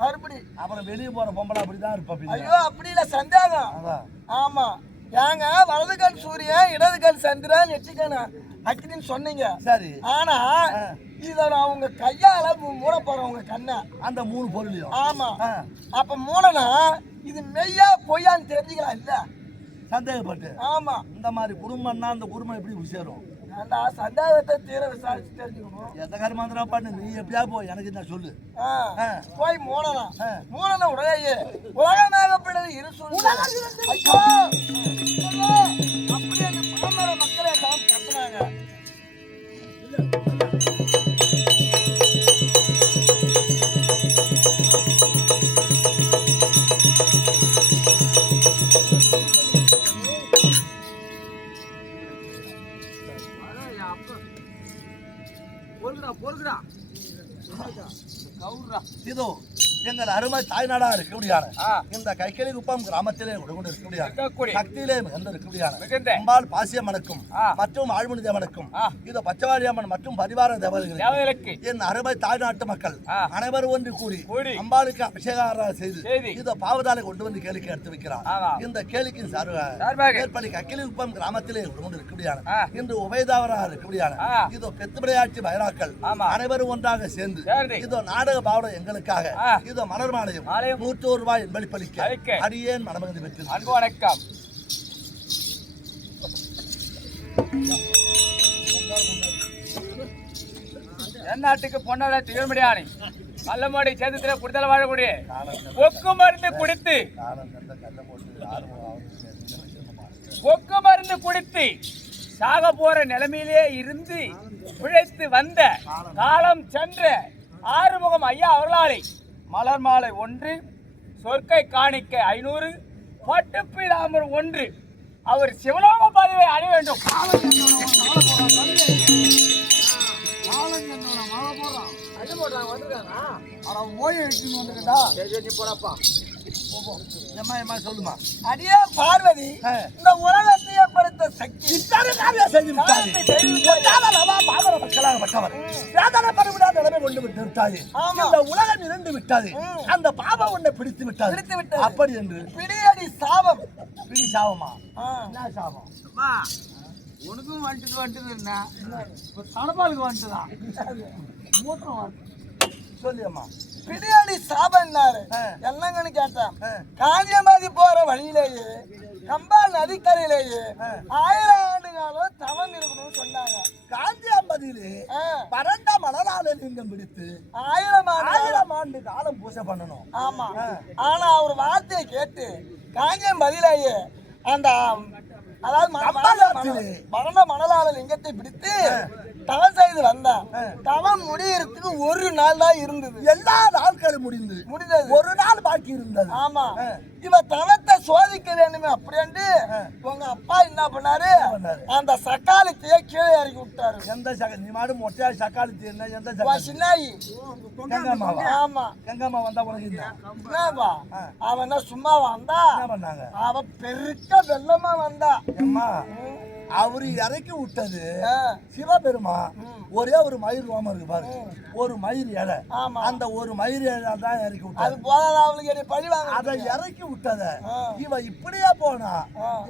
மறுபடி அப்புறம் வெளியே போற பொம்பளை அப்படிதான் இருப்பா. ஐயோ, அப்படி இல்ல, சந்தேகம். ஆமா, ஏங்க வலது கண் சூரியன், இடது கண் சந்திரன், நெற்றிக்கண் அக்கினின்னு சொன்னீங்க. சரி, ஆனா இத நான் உங்க கையால மூட போறேன் உங்க கண்ணை. அந்த 3 பொருளையும். ஆமா, அப்ப மூடனா இது மெய்யா பொய்யான்னு தெரிஞ்சுக்கலாம் இல்ல? சந்தேகப்பட்டு. ஆமா, இந்த மாதிரி குடும்பம்னா அந்த குடும்பம் எப்படி சேரும்? சந்தேகத்தை தீர விசாரிச்சு தெரிஞ்சுக்கணும். எந்த கருமாந்திரம் பண்ணு, நீ எப்படியா போய் எனக்கு என்ன சொல்லு. போய் மூடலாம். மூடன உடையே உலகமாகப்பட்டது இருசூழ். அப்படி அந்த பாமர மக்களை எல்லாம் கத்துனாங்க. இதோ எங்கள் அருமை தாய்நாடா இருக்க முடியாது இந்த கைக்கிளி குப்பம் கிராமத்திலே கொண்டு இருக்க முடியாது சக்தியிலே மிகுந்து இருக்க முடியாது அம்பாள் பாசியம்மனுக்கும் மற்றும் ஆழ்மணி தேவனுக்கும் இது பச்சவாடியம்மன் மற்றும் பரிவார தேவதைகளுக்கு என் அருமை தாய்நாட்டு மக்கள் அனைவரும் ஒன்று கூடி அம்பாளுக்கு அபிஷேகம் செய்து இதை பாவதாலை கொண்டு வந்து கேளிக்கை எடுத்து வைக்கிறார் இந்த கேளிக்கை ஏற்படி கக்கிலி குப்பம் கிராமத்திலே கொண்டு இருக்க முடியாது இன்று உபயதாவராக இருக்க முடியாது இதோ பெத்துபடையாட்சி பைராக்கள் அனைவரும் ஒன்றாக சேர்ந்து இதோ நாடக பாவனை எங்களுக்காக இதோ மலர் மாலையும் 100 ரூபாய் என்பளிப்பளிக்க அடியேன் மனமகிழ்ந்து பெற்று அன்பு வணக்கம். தென்னாட்டுக்கு பொன்னாட திகழ்மடியானி கள்ளமாடி சேதத்திலே குடித்தல வாழக்கூடிய கொக்கு மருந்து குடித்து சாக போற நிலைமையிலே இருந்து பிழைத்து வந்த காலம் சென்ற ஆறுமுகம் ஐயா அவர்களாலே மலர் மாலை 1, சொற்கை காணிக்கை 500, பட்டுப்பீடாமர் 1 அவர் சிவலோக பதவியை அடைய வேண்டும். சொல்லுமா அடியே பார்வதி இந்த உலகத்தை ஏற்படுத்த சக்தி உலகம் இருந்து விட்டது அந்த பாவம் உன்னை பிடித்து விட்டது அப்படி என்று பிடியடி சாபம் பிடி சாபமா என்ன சாபம் உனக்கும் வந்துட்டுதுன்னா தனப்பாலுக்கு வந்துட்டுதான் மூத்திரம் சொல்லியம்மா பிடியடி சாபம் என்னங்கன்னு கேட்டேன். காஞ்சியமாதி போற வழியிலேயே கம்பால் நதிக்கரையிலேயே 1000 ஆண்டு காலம் தவம் இருக்கணும்னு சொன்னாங்க. காஞ்சியம்பதியிலே பரண்ட மணலால லிங்கம் பிடித்து 1000 ஆண்டு காலம் பூஜை பண்ணணும். ஆமா, ஆனா அவர் வார்த்தையை கேட்டு காஞ்சியம்பதியிலேயே அந்த அதாவது மரண மணலால லிங்கத்தை பிடித்து தவம் செய்து வந்தான். தவம் முடியறதுக்கு 1 நாள் தான் இருந்தது. எல்லா நாட்களும் முடிந்தது, 1 நாள் பாக்கி இருந்தது. ஆமா, இவ தவத்தை சோதிக்க வேண்டுமே அப்படின்ட்டு உங்க அப்பா என்ன பண்ணாரு, அந்த சக்காலத்தையே கீழே இறக்கி விட்டாரு. எந்த நீ மாடு மொட்டையா சக்காலத்தி என்ன எந்த சின்னாயி கங்கம்மாவா? ஆமா, கங்கம்மா வந்தா உனக்கு என்னப்பா அவன் என்ன சும்மா வந்தா? என்ன பண்ணாங்க? அவ பெருக்க வெள்ளமா வந்தா. அம்மா அவரு இறக்கி விட்டது சிவபெருமா ஒரே ஒரு மயிர் ரோமம் இருக்கு பாரு, ஒரு மயிர் இலை, அந்த ஒரு மயிர் இலை தான் இறக்கி விட்டது. அது போதாத அவளுக்கு பழிவாங்க. அதை இறக்கி விட்டத இவ இப்படியே போனா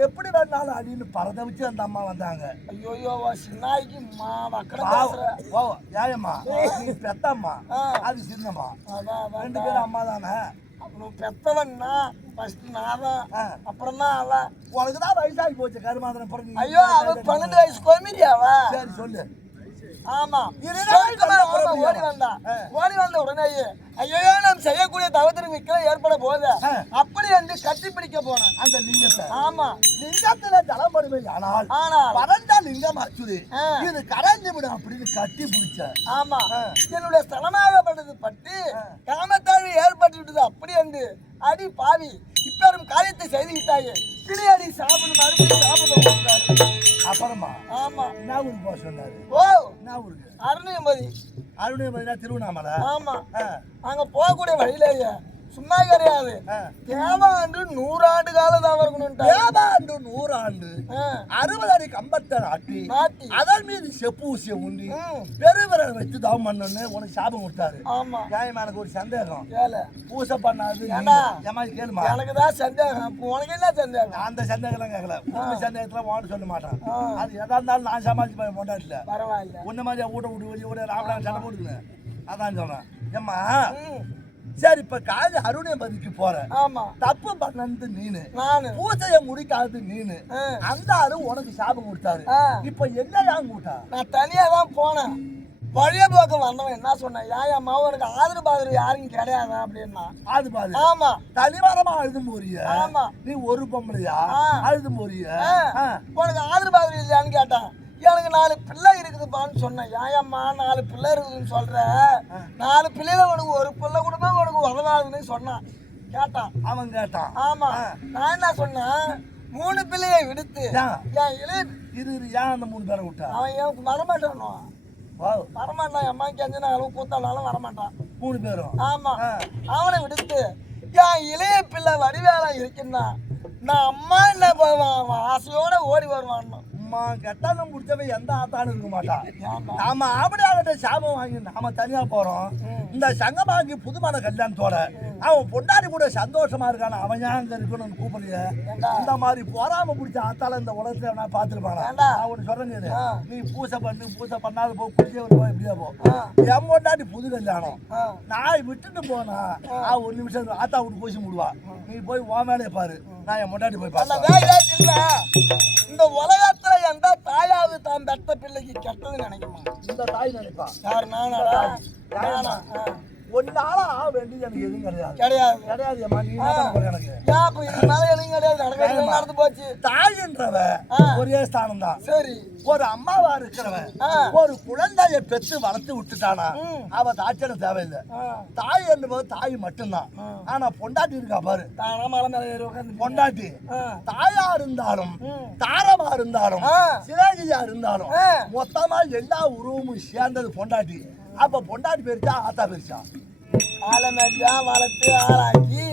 எப்படி வேணாலும் அப்படின்னு பறத வச்சு அந்த அம்மா வந்தாங்க. ஐயோ சின்னாய்க்கு ஏயம்மா நீ பெத்தம்மா அது சின்னம்மா, 2 பேரும் அம்மா தானே. பெத்தவன்னா நான் தான், அப்புறம் தான் அவன். உனக்குதான் வயசாகி போச்சு கருமாதிரம். ஐயோ அவ 12 வயசு கோமிரியாவா? சரி சொல்லு. ஆமா, ஓடி வந்த உடனேயே ஐயோ நாம் செய்யக்கூடிய தவத்திற்கு விக்கலம் ஏற்பட போகுது அப்படி என்று கட்டி பிடிக்க போனேன் அந்த லிங்கத்தை. ஆமா, லிங்கத்துல ஜலமருமை ஆனால் பரண்டா லிங்கம் அச்சுது, இது கரைஞ்சு விடும் அப்படின்னு கட்டி பிடிச்ச. ஆமா, என்னுடைய ஸ்தலமாகப்பட்டது பட்டு காமத்தாழ்வு ஏற்பட்டு அப்படி என்று அடி பாவி இப்பெரும் காரியத்தை செய்து விட்டாயே, பிடியடி சாப்பிடு மறுபடியும் சாப்பிட. அப்புறமா ஆமா என்ன ஊருக்கு போக சொன்னாரு? ஓ என்ன ஊருக்கு? அருணியம்பதி. அருணியம்பதினா திருவண்ணாமலை. ஆமா, அங்க போகக்கூடிய வழியிலேயே சும்மா கிடையாது, தேவாண்டு 100 ஆண்டு காலம் தான் இருக்கணும். தேவாண்டு 100 ஆண்டு 60 அடி கம்பத்தை நாட்டி அதன் மீது செப்பு ஊசியை உண்டி பெருவிரல் வச்சு தவம் பண்ணணும்னு உனக்கு சாபம் கொடுத்தாரு. ஆமா, எனக்கு ஒரு சந்தேகம், பூசை பண்ணாது கேளுமா? எனக்கு தான் சந்தேகம், உனக்கு என்ன சந்தேகம்? அந்த சந்தேகம் கேட்கல, சந்தேகத்துல வான்னு சொல்ல மாட்டேன். அது எதா இருந்தாலும் நான் சமாளிச்சு போட்டாட்டில்ல, பரவாயில்ல. உன்ன மாதிரி வீட்டை விட்டு வெளியே விட ராமநாதன் சண்டை போட்டுக்கணும். அதான் சொல்றேன். ஏம்மா சரி, இப்ப காது அருணியம்பதிக்கு போற தப்பு பண்ணது நீனு, பூஜைய முடிக்காது நீனு, அந்த ஆளு உனக்கு சாபம் கொடுத்தாரு. இப்ப என்ன கூட்டா? நான் தனியா தான் போனேன். வழிய பக்கம் வந்தவன் என்ன சொன்னேன், ஏமா உனக்கு ஆதரவு பாதரவு யாரும் கிடையாது அப்படின்னா. அது பாரு, ஆமா தனிவாரமா அழுதும் போறிய. ஆமா, நீ ஒரு பொம்பளையா அழுதும் போறிய? உனக்கு ஆதரவு பாதரவு இல்லையான்னு கேட்டான். எனக்கு 4 பிள்ளை இருக்குதுப்பான்னு சொன்னேன். ஏம்மா 4 பிள்ளை இருக்குதுன்னு சொல்ற? 4 பிள்ளைல உனக்கு ஒரு பிள்ளை கூட உனக்கு உதவாதுன்னு சொன்னான். கேட்டான், அவன் கேட்டான். ஆமா, நான் என்ன சொன்னேன், 3 பிள்ளையை விடுத்து ஏன் அந்த 3 பேரை விட்டா? அவன் வரமாட்டான். வரமாட்டான், அம்மா கெஞ்சினாலும் கூத்தாலும் வரமாட்டான். 3 பேரும். ஆமா அவனை விடுத்து என் இளைய பிள்ளை வடிவேலம் இருக்குன்னா நான் அம்மா என்ன போவான் அவன் ஆசையோட ஓடி வருவான். அம்மா கெட்டாலும் முடிச்சவன் எந்த ஆத்தாலும் இருக்க மாட்டான். நாம ஆபடியாகிட்ட சாபம் வாங்கி நாம தனியா போறோம். இந்த சங்கமாகி புதுமான கல்யாணத்தோட அவன் பொண்டாடி கூட சந்தோஷமா இருக்கான அவன் ஏன் அங்க இருக்கணும்னு கூப்பிடுங்க. இந்த மாதிரி போறாம பிடிச்ச ஆத்தால இந்த உலகத்துல நான் பாத்துருப்பானா. நான் ஒண்ணு சொல்றேன், நீ பூசை பண்ணாத போ, குடிச்சே போ, இப்படியா போ. என் பொண்டாடி புது கல்யாணம் நான் விட்டுட்டு போனா ஒரு நிமிஷம் ஆத்தா விட்டு பூசி முடுவா. நீ போய் உன் வேலையை பாரு, நான் என் பொண்டாடி போய் பாரு. இல்ல இந்த உலகத்துல எந்த தாயாவது தான் பெத்த பிள்ளைக்கு கெட்டது நினைக்குமா? இந்த தாய் நினைப்பா. யாரு? நானா? ஒன்னால வேண்டியது எனக்கு எதுவும் கிடையாது. கிடையாது. எனக்கு நடந்து போச்சு. தாயின்றவ ஒரே ஸ்தானம் தான். சரி, ஒரு அம்மாவா இருக்கிறவன் ஒரு குழந்தைய பெற்று வளர்த்து விட்டுட்டானா அவ தாட்சண தேவையில்லை. தாய் என்பது தாய் மட்டும்தான். ஆனா பொண்டாட்டி இருக்கா பாரு, பொண்டாட்டி தாயா இருந்தாலும் தாரமா இருந்தாலும் சிறகியா இருந்தாலும் மொத்தமா எல்லா உருவமும் சேர்ந்தது பொண்டாட்டி. அப்ப பொண்டாட்டி பெருச்சா ஆத்தா பெருச்சா? ஆலமேட்டா வளர்த்து ஆளாக்கி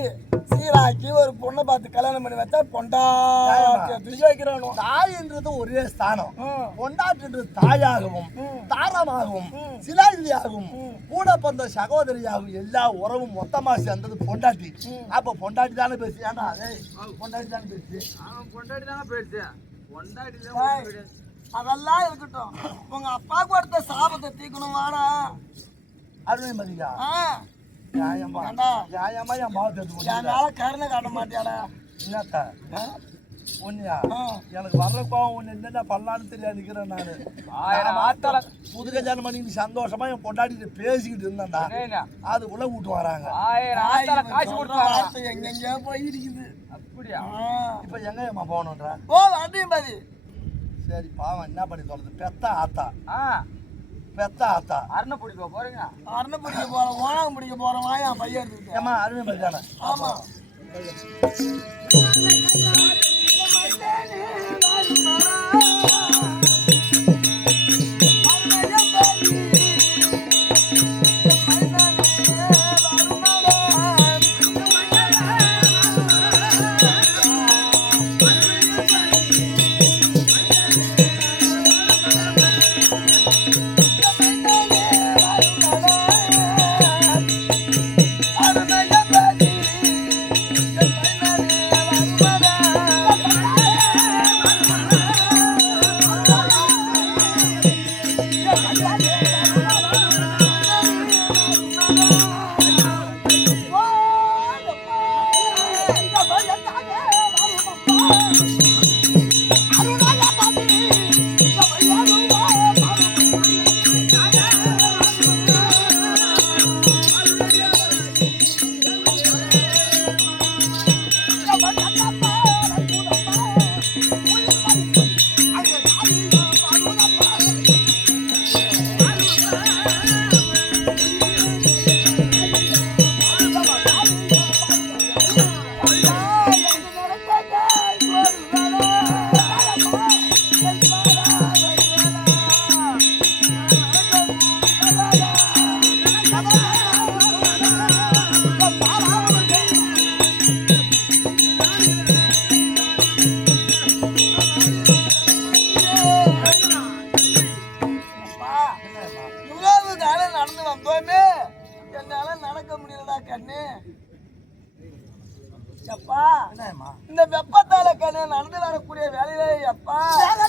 சீராக்கி ஒரு பொண்ணை பார்த்து கல்யாணம் பண்ணி வச்சா பொண்டாட்டி வைக்கிறானோ. தாயின்றது ஒரே ஸ்தானம். பொண்டாட்டின்றது தாயாகவும் தாரமாகவும் சிலாதியாகவும் கூட பிறந்த சகோதரியாகவும் எல்லா உறவும் மொத்தமா சேர்ந்தது பொண்டாட்டி. அப்ப பொண்டாட்டி தானே பேசு. ஏன்னா பொண்டாட்டி தானே பேசு. பொண்டாட்டி தானே பேசு. பொண்டாட்டி அதெல்லாம் இருக்கட்டும். உங்க அப்பாவுக்கு ஒருத்த சாபத்தை தீக்கணும் வாடா. அருமை மதியா நியாயமா என் பாவத்தை கருணை காட்ட மாட்டியாடா? என்னத்தா ஒன்னியா எனக்கு வர்ற கோவம் ஒண்ணு என்னென்ன பண்ணலான்னு தெரியாது நிக்கிறேன் நானு. புது கல்யாணம் பண்ணி சந்தோஷமா என் பொண்டாட்டி பேசிக்கிட்டு இருந்தேன்டா. அதுக்குள்ள கூட்டு வராங்க. எங்கெங்க போய் இருக்குது. அப்படியா? இப்ப எங்கம்மா போகணும்ன்றா? ஓ அதையும் பாதி. சரி பாவம் என்ன பண்ணி சொல்றது. பெத்த ஆத்தா அரணை பிடிக்க போறீங்க. அரணை பிடிக்க போறோம், ஓனாங்க பிடிக்க போறோம். வாயா பையன் இருக்கு. ஏமா அருமை பையன். ஆமா இந்த வெப்பத்தால கண்ணு நடந்து வரக்கூடிய வேலையில எப்பா என்ன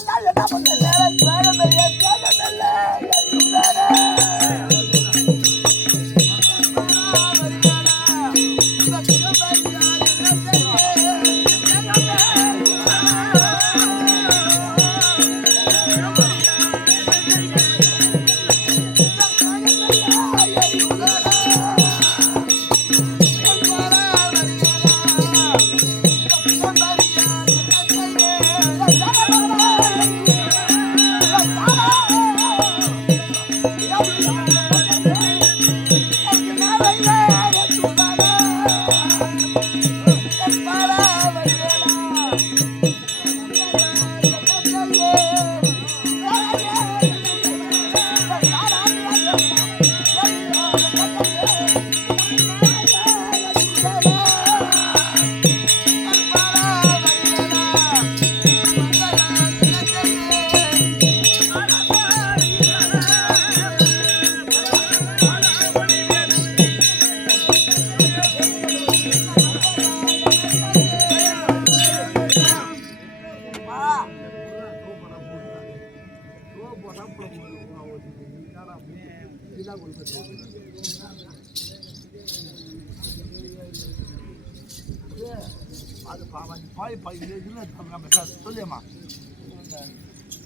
சொல்லியம்மா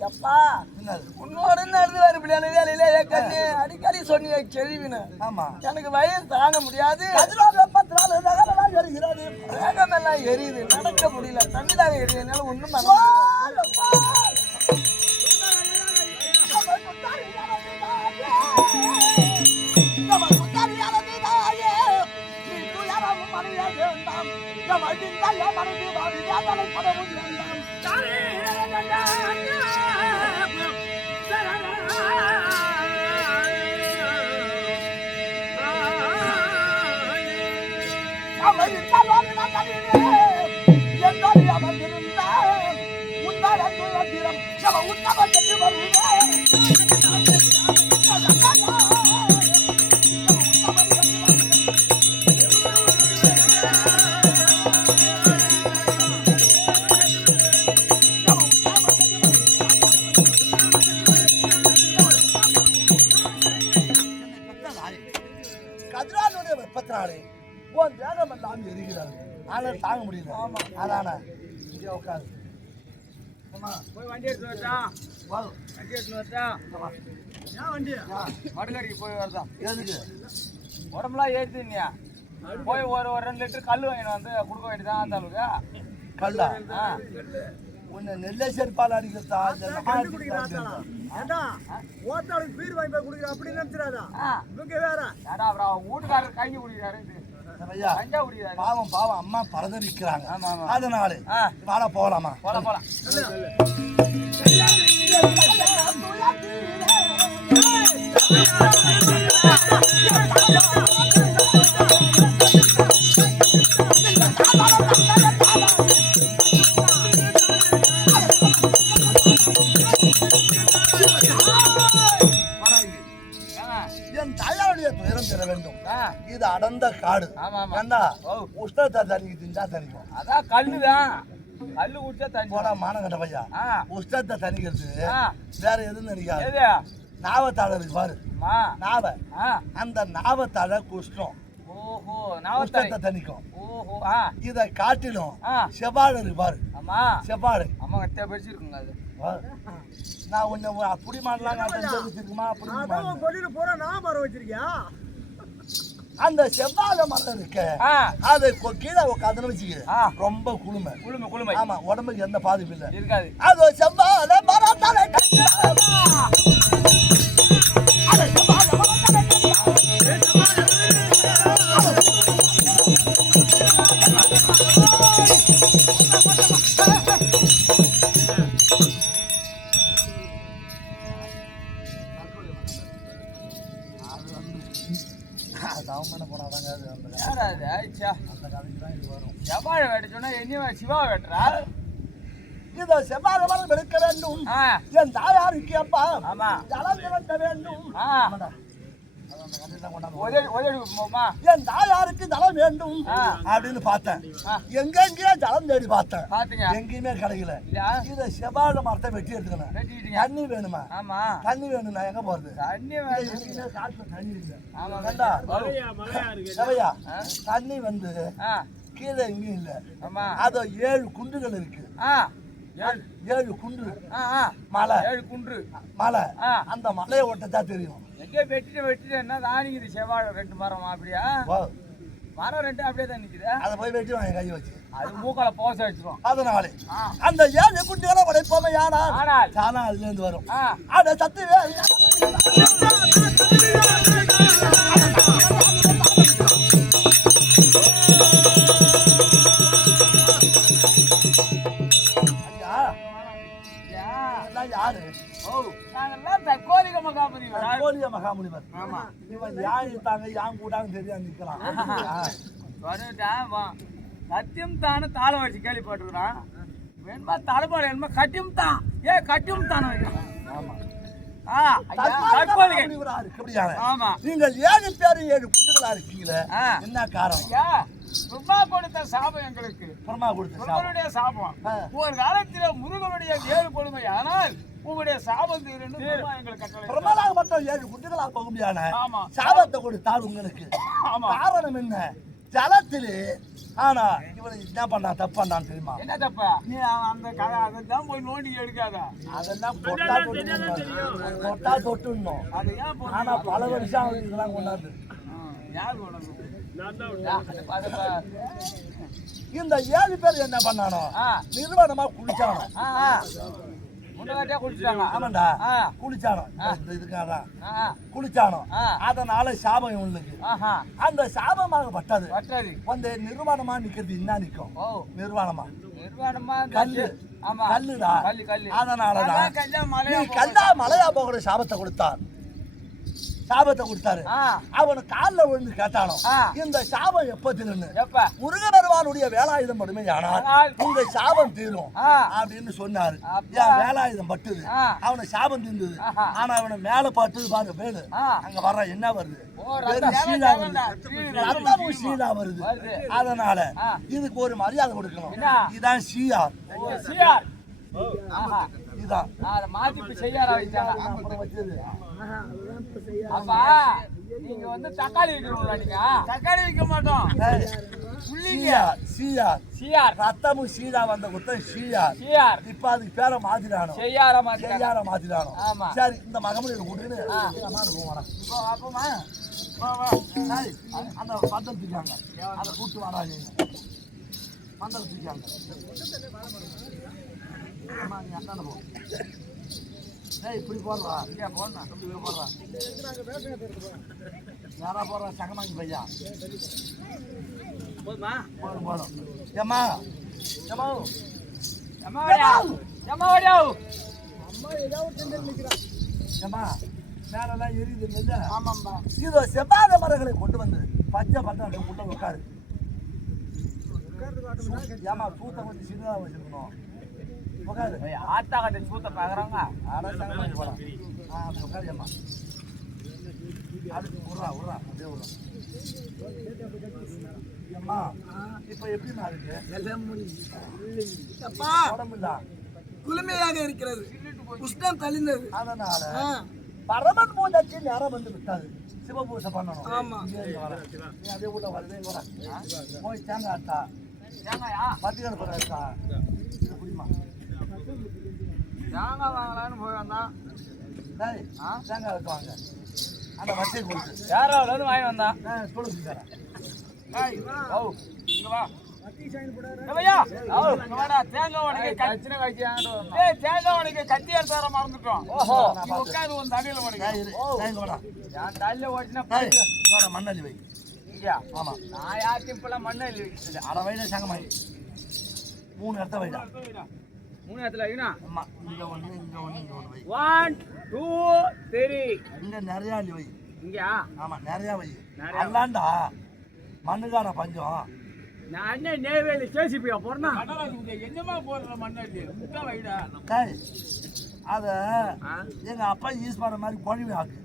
எப்பா உன்னோட நடந்து வர முடியாது வேலையில கண்ணு அடிக்கடி சொன்னிய கேள்வின்னு ஆமா எனக்கு வயசு தாங்க முடியாது வேகமெல்லாம் எரியுது நடக்க முடியல தண்ணி தாங்க எரியுதுனால ஒண்ணும் கதிரானுடைய வெப்பத்தினாலே உன் தேகம் எல்லாம் எரிகிறாரு ஆனால் தாங்க முடியல ஆமா அதான இங்கே உட்காரு போய் வண்டி எடுத்து வரட்டா வண்டி எடுத்து வரட்டா ஏன் வண்டியா மடுக்கடிக்கு போய் வரதான் எதுக்கு உடம்புலாம் ஏற்றுனியா போய் ஒரு 2 லிட்டர் கல் வாங்கிட்டு வந்து கொடுக்க வேண்டியதான் அந்த அளவுக்கு கல்லா உன்னை நெல்லை செருப்பால் அடிக்கிறதா ஓட்டாளுக்கு பீர் வாங்கி போய் குடிக்கிற அப்படி நினைச்சிடாதா இவங்க வேற ஏடா அப்புறம் அவங்க வீட்டுக்காரர் கஞ்சி குடிக்கிறாரு கஞ்சா குடிக்கிறாரு பாவம் பாவம் அம்மா பரதவிக்கிறாங்க ஆமா ஆமா அதனால வாழ போகலாமா போலாம் என் தாயாருடைய துயரம் பெற வேண்டும் இது அடர்ந்த காடு ஏண்டா உஷ்ணத்தை தனிக்கு தின்றா தனிக்கும் அதான் கல்லுதான் கல்லு குடிச்சா தண்ணி போடா மானகட்ட பையா உஷ்ணத்தை தனிக்கிறது வேற எதுவும் நினைக்காது எது நாவத்தாழை இருக்கு பாரு நாவ அந்த நாவத்தாழை குஷ்டம் ஓஹோ உஷ்ணத்தை தனிக்கும் ஓஹோ இத காட்டிலும் செவ்வாழை இருக்கு பாரு ஆமா செவ்வாழை அம்மா கட்டியா படிச்சிருக்குங்க அது நான் உன்னை அப்படி மாடலாம் தெரிஞ்சிருக்குமா அப்படி கொடியில போற நான் மரம் வச்சிருக்கியா அந்த செவ்வாழை மரம் இருக்கு அதை கீழே உட்காந்துன்னு வச்சுக்க ரொம்ப குளுமை ஆமா உடம்புக்கு எந்த பாதிப்பு இல்லை இருக்காது அது செவ்வாழை மரம் தலை செவ்வாழை வெட்ட சொன்னா என்ன சிவா வெட்டுறா இதோ செவ்வாழை மரம் எடுக்க வேண்டும் என் தாயாருக்கு அப்பா ஜலம் திறக்க வேண்டும் என் தாயாருக்கு ஜலம் வேண்டும் அப்படின்னு பார்த்தேன் எங்கெங்கேயோ ஜலம் தேடி பார்த்தேன் எங்கேயுமே கிடைக்கல இத செவ்வாழை மரத்தை வெட்டி எடுத்துக்கணும் தண்ணி வேணுமா தண்ணி வேணும் நான் எங்க போறது எங்கேயுமே காட்டுல தண்ணி இல்லை தண்ணி வந்து கீழே எங்கேயும் இல்ல அதோ 7 குண்டுகள் இருக்கு 7 குன்று மலை 7 குன்று மலை அந்த மலையை ஒட்டத்தான் தெரியும் எங்கே வெட்டிட்டு என்ன தானிக்குது செவ்வாழை 2 மரம் அப்படியா மரம் 2 அப்படியே தான் நிக்குது அதை போய் வெட்டி வாங்க கை வச்சு அது மூக்கால போச வச்சிரும் அதனாலே அந்த 7 குண்டுகளை உடைப்போமே ஆனால் தானா அதுல இருந்து வரும் அத சத்துவே யாரு தற்கோலிக மகாமுனிவர் ஆமா இவன் யாரு தாங்க யான் கூட்டாங்க தெரியாது நிக்கலாம் சத்தியம் தானே தாளம் வச்சு கேள்விப்பட்டிருக்கிறான் வேணுமா தலைப்பாடு என்னமா கட்டியும் தான் கட்டியும் தானே வைக்கிறான் ஆமா நீங்கள் 7 பேரும் 7 குண்டுகளா இருக்கீங்களே என்ன காரணம் பிரம்மா கொடுத்த சாபம் எங்களுக்கு பிரம்மா கொடுத்த முருகனுடைய சாபம் ஒரு காலத்துல முருகனுடைய 7 கொடுமை ஆனால் உங்களுடைய சாபம் பிரம்மாவாக மட்டும் 7 குண்டுகளா போகும்பியான சாபத்தை கொடுத்தால் உங்களுக்கு காரணம் என்ன ஜலத்திலே ஆனா இவன் என்ன பண்ணா தப்பு பண்ணான்னு தெரியுமா? என்ன தப்பா? நீ அந்த அதான் போய் நோண்டி எடுக்காத. அதெல்லாம் தொட்டா தொட்டுணும். அது ஏன் ஆனா பல வருஷம் இதெல்லாம் கொண்டாந்து யார் கொண்டாந்து? இந்த 7 பேர் என்ன பண்ணானோ நிர்வாணமா குளிச்சானோ. முன்னாடியே குளிச்சாங்க. ஆமாண்டா குளிச்சானோ. இதுக்காதான் குளிச்சானோ. அதனால சாபம் இவனுக்கு. அந்த சாபமாகப்பட்டது வந்து நிர்வாணமா நிக்கிறது என்ன நிக்கும்? நிர்வாணமா கல்லு. கல்லுடா. அதனாலதான் கல்லா மலையா போகிற சாபத்தை கொடுத்தார். சாபத்தை கொடுத்தாரு. அவனு காலில் விழுந்து கேட்டானோ இந்த சாபம் எப்பத்திலிருந்து? முருகபெருமானுடைய வேலாயுதம் மட்டுமே ஆனால் இந்த சாபம் தீரும் அப்படின்னு சொன்னாரு. என் வேலாயுதம் பட்டுது, அவனை சாபம் தீர்ந்தது. ஆனா அவனை மேல பட்டுது பாரு பேரு. அங்க வர்ற என்ன வருது? சீலா வருது, சீலா வருது. அதனால இதுக்கு ஒரு மரியாதை கொடுக்கணும். இதான் சீயார். இதான் மாத்தி செய்யாரா வச்சாங்க. அப்பா நீங்க வந்து தக்காளி விக்கிறீங்களா? நீங்க தக்காளி விற்க மாட்டோம். ரத்தமும் சீரா வந்த குத்தம் சீயார். இப்ப அதுக்கு பேரை மாத்திரானோ. மாத்திரானோ. சரி இந்த மகமுடி கூட்டுன்னு அப்பமா அந்த பந்தல் தூக்காங்க. அதை கூட்டு வராங்க. பந்தல் தூக்காங்க. இப்படி போடுறா. இங்கே போடுறா. இப்படி போடுறா. யாரா போடுறா? சகமாங்கி பையா போடும் போடும். ஏம்மா ஏமா ஏமா மேலெல்லாம் எரியுது. ஆமாம்மா. இதோ செவ்வாழை மரங்களை கொண்டு வந்து பச்சை பட்டாட்டு உள்ள உட்காரு. ஏமா சூத்தை கொஞ்சம் சின்னதாக வச்சிருக்கணும். ஆத்தா கட்ட சூத்த பாக்குறாங்க. உட்காரியம்மா. அடுத்து விட்றா விட்றா அப்படியே விட்றா. அம்மா இப்ப எப்படிமா இருக்கு? உடம்புதான் குளுமையாக இருக்கிறது, உஷ்ணம் தளிர்ந்தது. அதனால பரமன் பூஜைக்கு நேரம் வந்து விட்டாது. சிவபூஜை பண்ணணும். அதே உள்ள வருதே வர போய் தேங்காய் ஆட்டா பத்திரிக்கை போடுறா. இது புரியுமா? தேங்காய் வாங்கலான்னு போய் வந்தான். தேங்காய் வைப்பாங்க. அந்த வச்சை கொடுத்து யாரோ வாங்கி வந்தான். சொல்லுங்க கத்தி எடுத்து மறந்துட்டோம். உட்காந்து ஒரு தண்ணியில மண்ணள்ளி வை. ஆமா நான் யாருக்கும் இப்பெல்லாம் மண்ணள்ளி அரை வயல சங்கமாயி 3 இடத்த வைடா. 3 இடத்துல வைக்கணும். ஆமா இங்க ஒண்ணு இங்க ஒண்ணு இங்க ஒண்ணு வை. 1 2 3 இங்க நிறைய அள்ளி வை. இங்க ஆமா நிறைய வை. அல்லாண்டா மண்ணுக்கான பஞ்சம். நான் என்ன நேவேலி கேசிபியா போறேன்னா என்னமா போடுற மண்ணள்ளி முட்டை வைடா. அத எங்க அப்பா யூஸ் பண்ற மாதிரி குழம்பு ஆக்கு.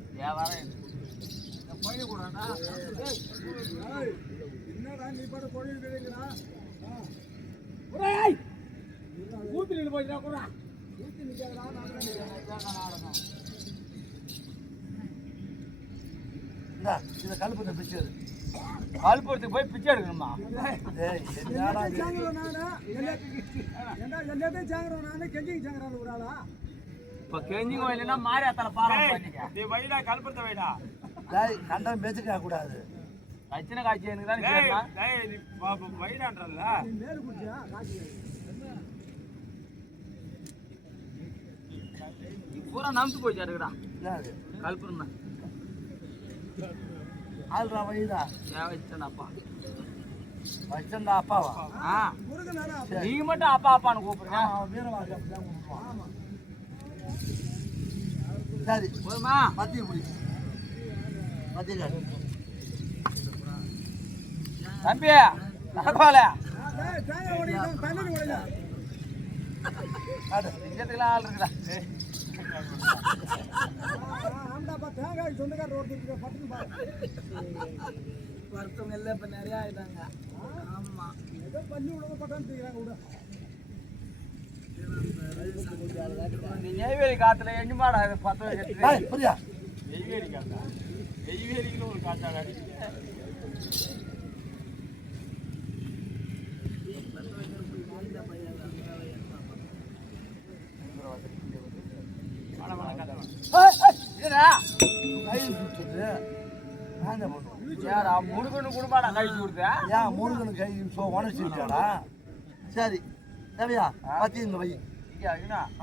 நீ பாட்டு கொழுவிக்கிறீங்களா? ஊத்திட்டு போயிட்டா கூட இத கல்பத்தை பிச்சை கல்புரத்துக்கு போய் பிச்சை எடுக்கணுமா? இப்ப கெஞ்சிங்க இல்லைன்னா மாறி அத்தனை பாருங்க. வைடா கல்புரத்தை வைடா. கண்டம் பேச்சுக்க கூடாது. கச்சின காட்சி எனக்கு தான் வைடான்றல பூரா நம்பிட்டு போயிட்டா இருக்குடா. கல்புரம் தான் ஆள்ரா வைடா. வச்சேன்ப்பா வச்சா அப்பாவா? நீங்க மட்டும் அப்பா அப்பான்னு கூப்பிடுங்க. சரி போதுமா? மத்திய புடி மத்திய தம்பி நடக்கல இங்கத்துக்குலாம் ஆள் இருக்குடா. வருத்தவங்க எல்லாம் இப்ப நிறைய ஆயிட்டாங்க. ஆமா நெய்வேலி காத்துல எண்ணி மாடா 10 புரியா? நெய்வேலி காத்தா நெய்வேலிக்கு ஒரு காத்தாடா. கை சுத்துது நான் என்ன பண்ணுவேன்? ஏடா முருகனு குடும்பாடா கை கொடுத்தா ஏன் முருகனு கை உணர்ச்சிட்டாடா? சரி தேவையா பத்தி இந்த வை.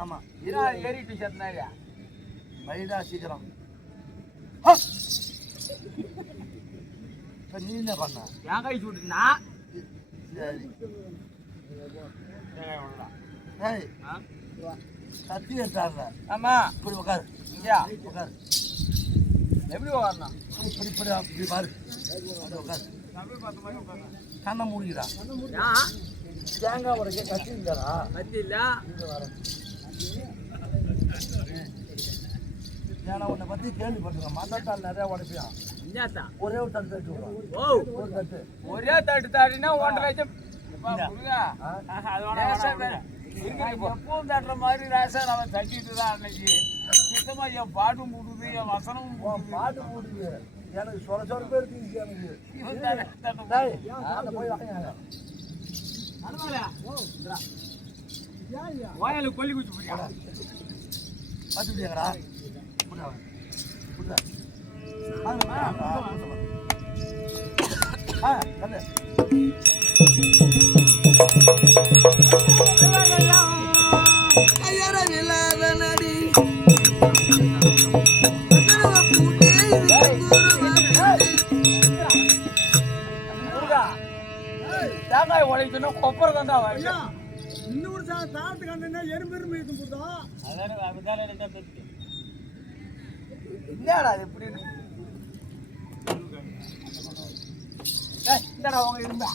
ஆமா ஏறி டிஷர்ட் நாரியா வைடா சீக்கிரம். இப்ப நீ என்ன பண்ண? என் கை சுட்டுனா சரி ஏய் கத்தி எடுத்தாங்க. ஆமா இப்படி உட்காரு. இங்கயா உட்காரு. எப்படி வரணும் இப்படி இப்படி அப்படி பாரு. அப்படி உட்காரு. கண்ணை மூடிக்கிறா. தேங்காய் உடைக்க கத்தி இருந்தாரா? கத்தி இல்ல ஏன்னா உன்னை பத்தி கேள்விப்பட்டிருக்கேன். மதத்தால் நிறைய உடைப்பியான். இந்தாத்தா ஒரே ஒரு தட்டு தட்டு விடுவான். ஓ ஒரு தட்டு. ஒரே தட்டு தாடினா 1.5 லட்சம் முருகா அது எப்பவும் தட்டுற மாதிரி ராசா அவன் தட்டிட்டு தான் அன்னைக்கு சுத்தமா என் பாட்டும் போடுது என் வசனமும் உன் பாட்டு போடுது. எனக்கு சொர சொரப்பே எடுத்துக்கிச்சு எனக்கு. இவன் தானே டேய், அதை போய் வாங்க. வாயில கொல்லி குச்சி போறியா பார்த்துக்கிட்டீங்களா? கல்லு தேங்காய் உடைச்சுன்னா கொப்பரை தாண்டா இன்னொரு தாரத்துக்கு அண்ணா எறும்பெருமை இது போதா என்னடா இது இப்படி இந்தடா அவங்க இருந்தா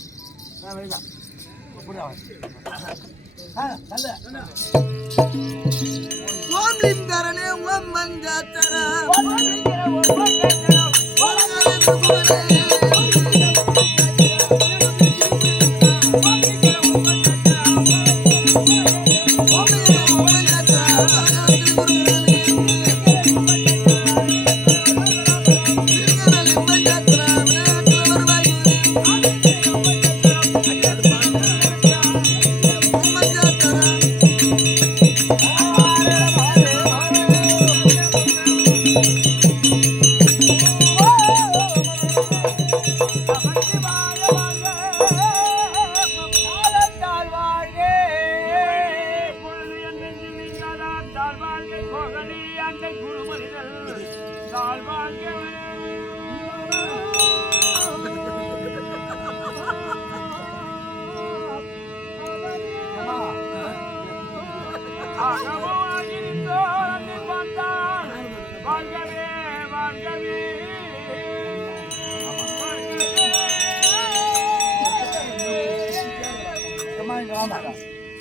ஓம்லிங்கரனே ஓம் மஞ்சாத்தரா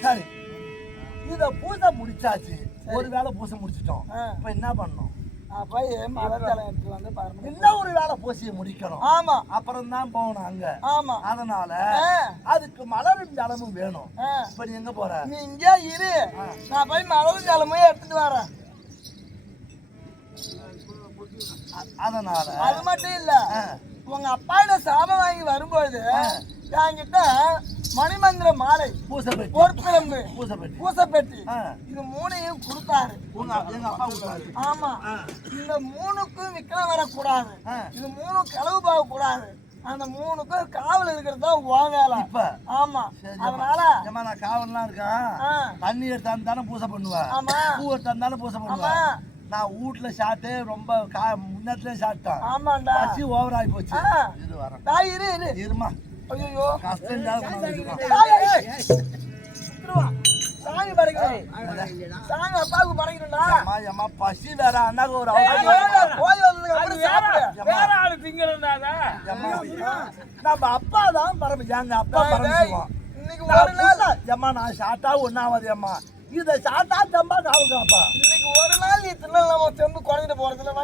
சரி இத பூசை முடிச்சாச்சு. ஒரு வேலை பூசை முடிச்சிட்டோம். இப்ப என்ன பண்ணணும்? போய் மலர்தலை எடுத்து வந்து பாருங்க. இன்னும் ஒரு வேலை பூசியை முடிக்கணும். ஆமா அப்புறம் தான் போகணும் அங்க. ஆமா அதனால அதுக்கு மலரும் ஜலமும் வேணும். இப்ப நீ எங்க போற? நீ இங்கே இரு, நான் போய் மலரும் ஜலமும் எடுத்துட்டு வரேன். அதனால அது மட்டும் இல்ல, உங்க அப்பாவோட சாபம் வாங்கி வரும்போது என்கிட்ட மணிமந்திர மாலை, பூசப்பெட்டி, பொற்பிளம்பு, பூசப்பெட்டி இது மூணையும் கொடுத்தாரு. எங்க அப்பா கொடுத்தாரு. ஆமா, இந்த மூணுக்கும் விக்ரம் வரக்கூடாது, இது மூணு களவு போக கூடாது, அந்த மூணுக்கும் காவல் இருக்கிறது தான் உன் வேலை. இப்ப ஆமா, அதனால நான் காவல்லாம் இருக்கேன். தண்ணி எடுத்தாலும் தானே பூசை பண்ணுவேன். ஆமா, பூ எடுத்தாலும் தானே பூசை பண்ணுவேன். நான் வீட்டுல சாப்பிட்டு ரொம்ப முன்னத்துல சாப்பிட்டேன். ஆமாண்டா, பசி ஓவர் ஆகி போச்சு. இது வரேன். இரு இரு இருமா. ஐயோ கஷ்டம் சாமி படைக்கணும், சாமி அப்பாவுக்கு படைக்கணும்டா. அம்மா பசி வேற அண்ணாக்கு ஒரு போய் வந்ததுக்கு அப்புறம் சாப்பிடு. வேற ஆளு திங்கிறதா நம்ம அப்பா தான் பரம எங்க அப்பா பரமசிவம். இன்னைக்கு ஒரு நாள் அம்மா நான் சாப்பிட்டா ஒன்னாவது அம்மா இதை சாப்பிட்டா தம்பா காவல்காப்பா. இன்னைக்கு ஒரு நாள் நீ தின்னலாம தெம்பு குறைஞ்சிட்டு போறதுல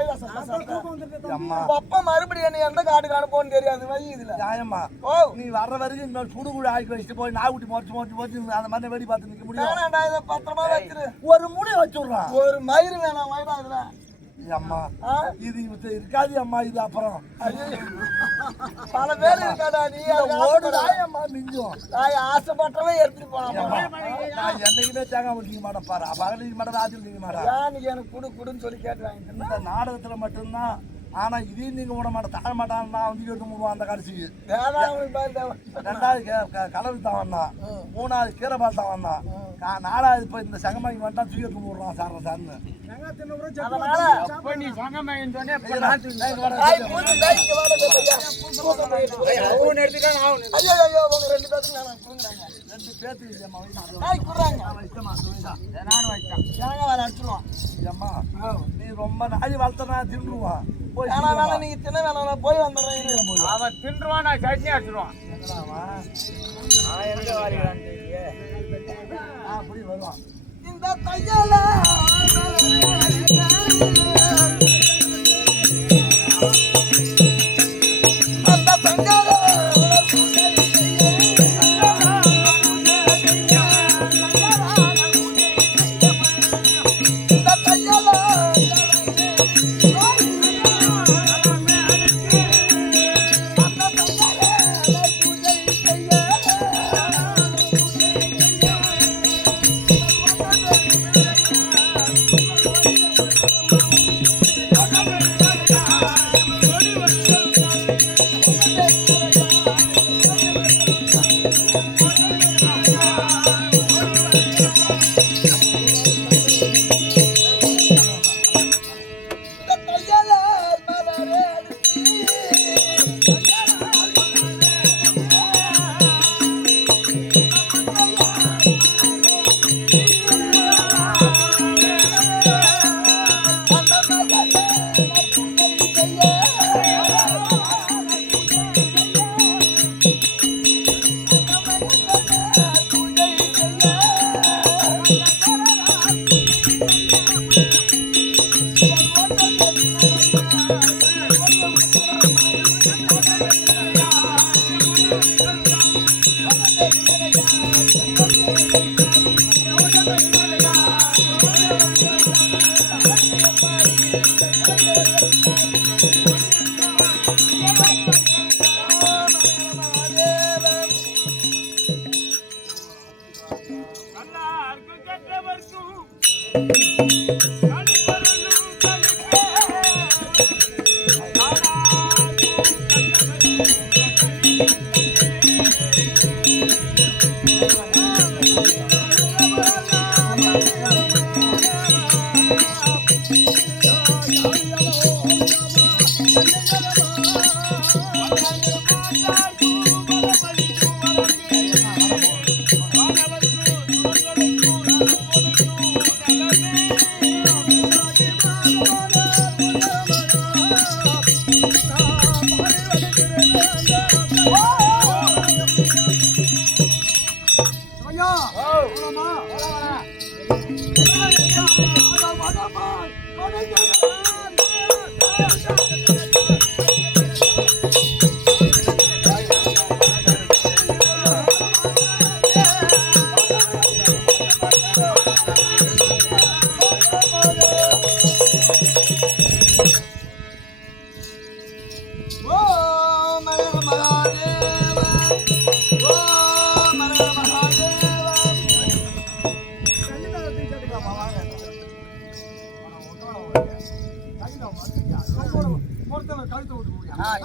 அப்பா மறுபடியும் என்ன எந்த காட்டுக்கு அனுப்போன்னு தெரியாது. வை இதுல நியாயமா? ஓ, நீ வர்ற வரைக்கும் இன்னொரு சுடுகுடு ஆக்கி வச்சுட்டு போய் நாய்க்குட்டி மொச்சு அந்த மாதிரி வெடி பார்த்து நிக்க முடியும். வேணாண்டா, இதை பத்திரமா வச்சிரு. ஒரு முடி வச்சுடுறான். ஒரு மயிறு வேணாம் வைடா இதுல. அம்மா இது இருக்காது அம்மா. இது அப்புறம் பல பேர் இருக்காடா. நீ ஓடுதாயம்மா மிஞ்சும். ஆசைப்பட்டவன் எடுத்துட்டு போனான். நான் என்னைக்குமே தேங்காய் முடிக்க மாட்டேன் பாரு பகல் நீங்க மாட்டேன் ராத்திரி நீங்க மாட்டேன் யானுக்கு எனக்கு குடுன்னு சொல்லி கேட்டு வாங்கிட்டு இந்த நாடகத்துல மட்டும்தான் ஆனா இதையும் நீங்க விட மாட்டேன் தாழ மாட்டான் நான் வந்து கேட்டு மூடுவான் அந்த கடைசிக்கு ரெண்டாவது கலவு தான் வந்தான் மூணாவது கீரை பால் தான் வந்தான் நாலாவது இப்ப இந்த சங்கமாக்கி மட்டும் தூக்கிட்டு மூடுறான் சார் சார்னு நீ ரொம்ப நாளி வளர்த்தனா தின்றுவான் நீங்க தின வேணாம் போய் வந்துடுறேன் அவன் தின்றுவான் நான் சட்னி அடிச்சிருவான் அப்படி வருவான் இந்த தையல அந்த சங்கர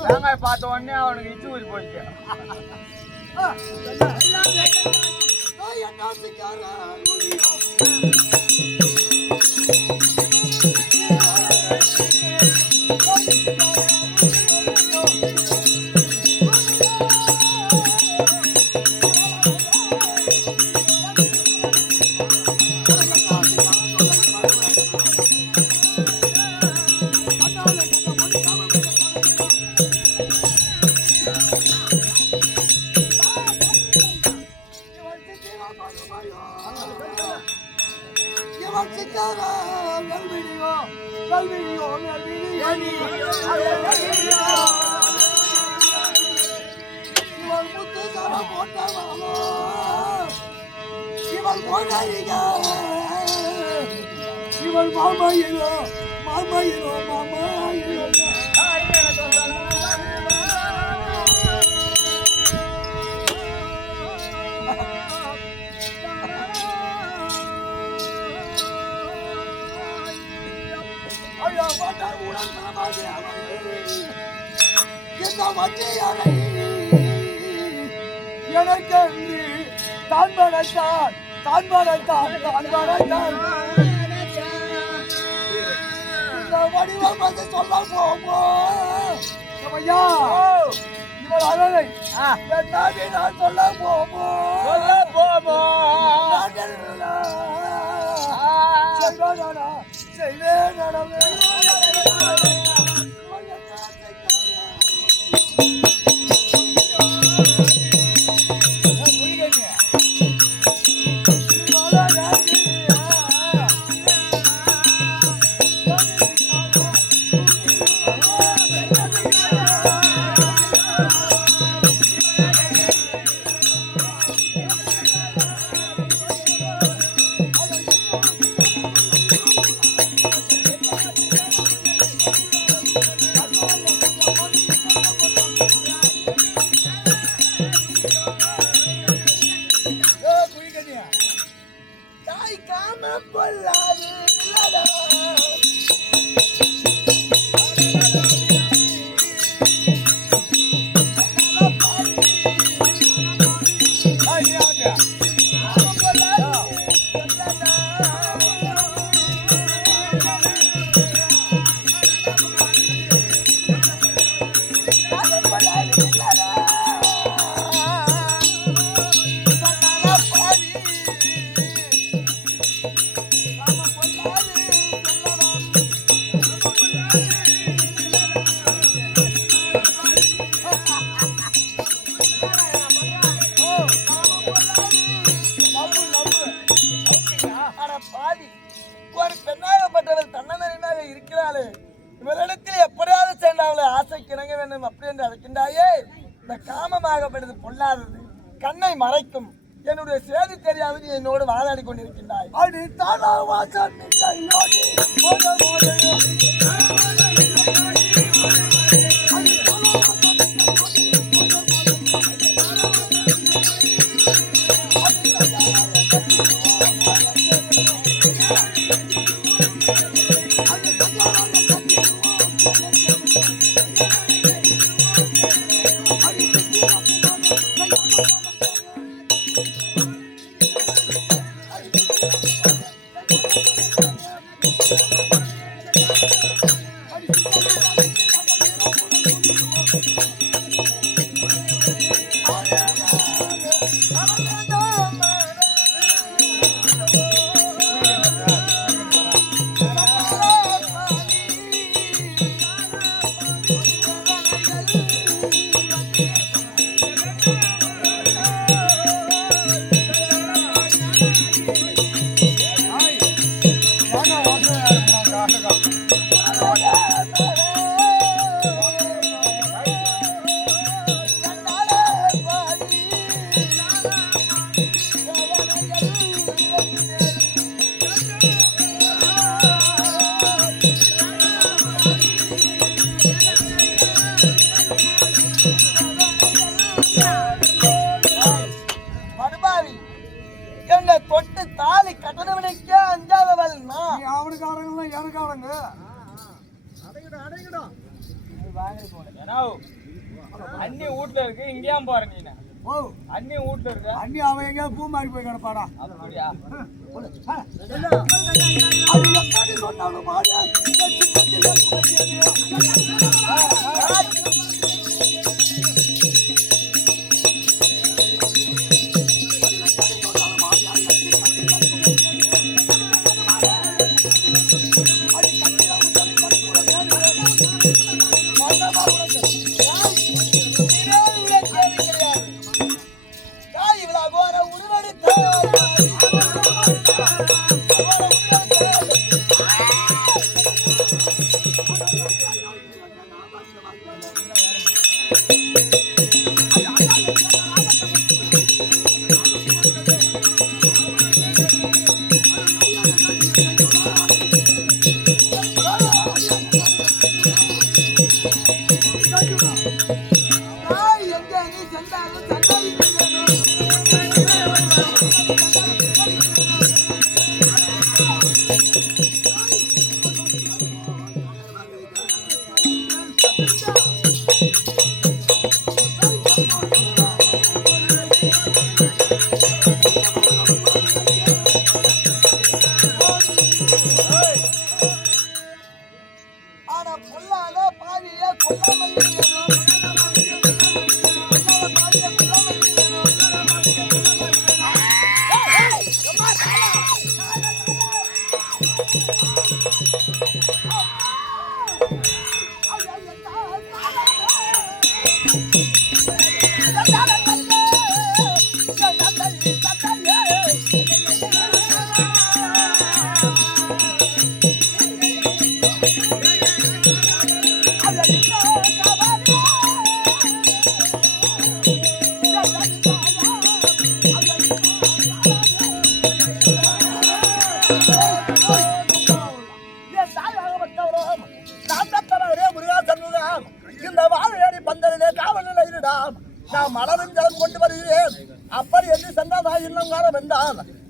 தேங்காய் பார்த்த உடனே அவனுக்கு இச்சு ஊறி போயிடுச்சு. இவள் மாமாயிரோ மாமாயிரோ மாமாயிரோ இந்த வண்டியரை எனக்கு தான் படைத்தான் தான் படைத்தான் தான் படைத்தான் இந்த வடிவம் வந்து சொல்ல போவோம் ஐயா இவர் அழகை என்னாடி நான் சொல்ல போவோம் செய்வேன் ஒரு பெண்ணாகப்பட்டவள் தன்னந்தனியாக இருக்கிறாளே இவரிடத்தில் எப்படியாவது சேர்ந்தாவளை ஆசைக்கு இணங்க வேண்டும் அப்படி என்று அழைக்கின்றாயே இந்த காமமாகப்பட்டது பொல்லாதது கண்ணை மறைக்கும் என்னுடைய சேதி தெரியாவது என்னோடு வாதாடி கொண்டிருக்கின்றாய் அடி தானா வாசன் தொட்டு தாலி கட்டணவனுக்கே அஞ்சாதவள் நான் அவனுக்காரங்க எனக்காரங்க அண்ணி வீட்டுல இருக்கு இங்கேயா போற நீ அண்ணி வீட்டுல இருக்கு அண்ணி அவன் எங்க பூ மாறி போய் கிடப்பாடா அப்படியா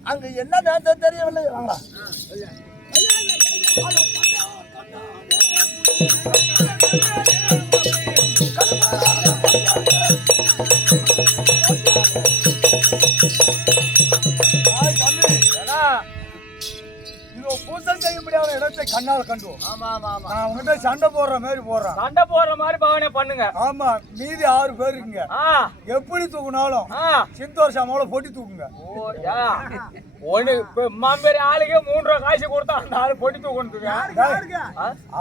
அங்க என்ன நேரத்தை தெரியவில்லை. வாங்களா பூசல் செய்ய முடியாத இடத்தை கண்ணால் கண்டு. ஆமா ஆமா ஆமா. நான் உங்ககிட்ட சண்டை போடுற மாதிரி போடுறேன். சண்டை போடுற மாதிரி பாவனை பண்ணுங்க. ஆமா, மீதி 6 பேர் இருக்குங்க. எப்படி தூக்குனாலும் சிந்தோஷமாவோட போட்டி தூக்குங்க. ஓ யா ஒண்ணு மாம்பேரி ஆளுக்கு 3 ரூபா காசு கொடுத்தா அந்த ஆளு போட்டி தூக்கணுங்க.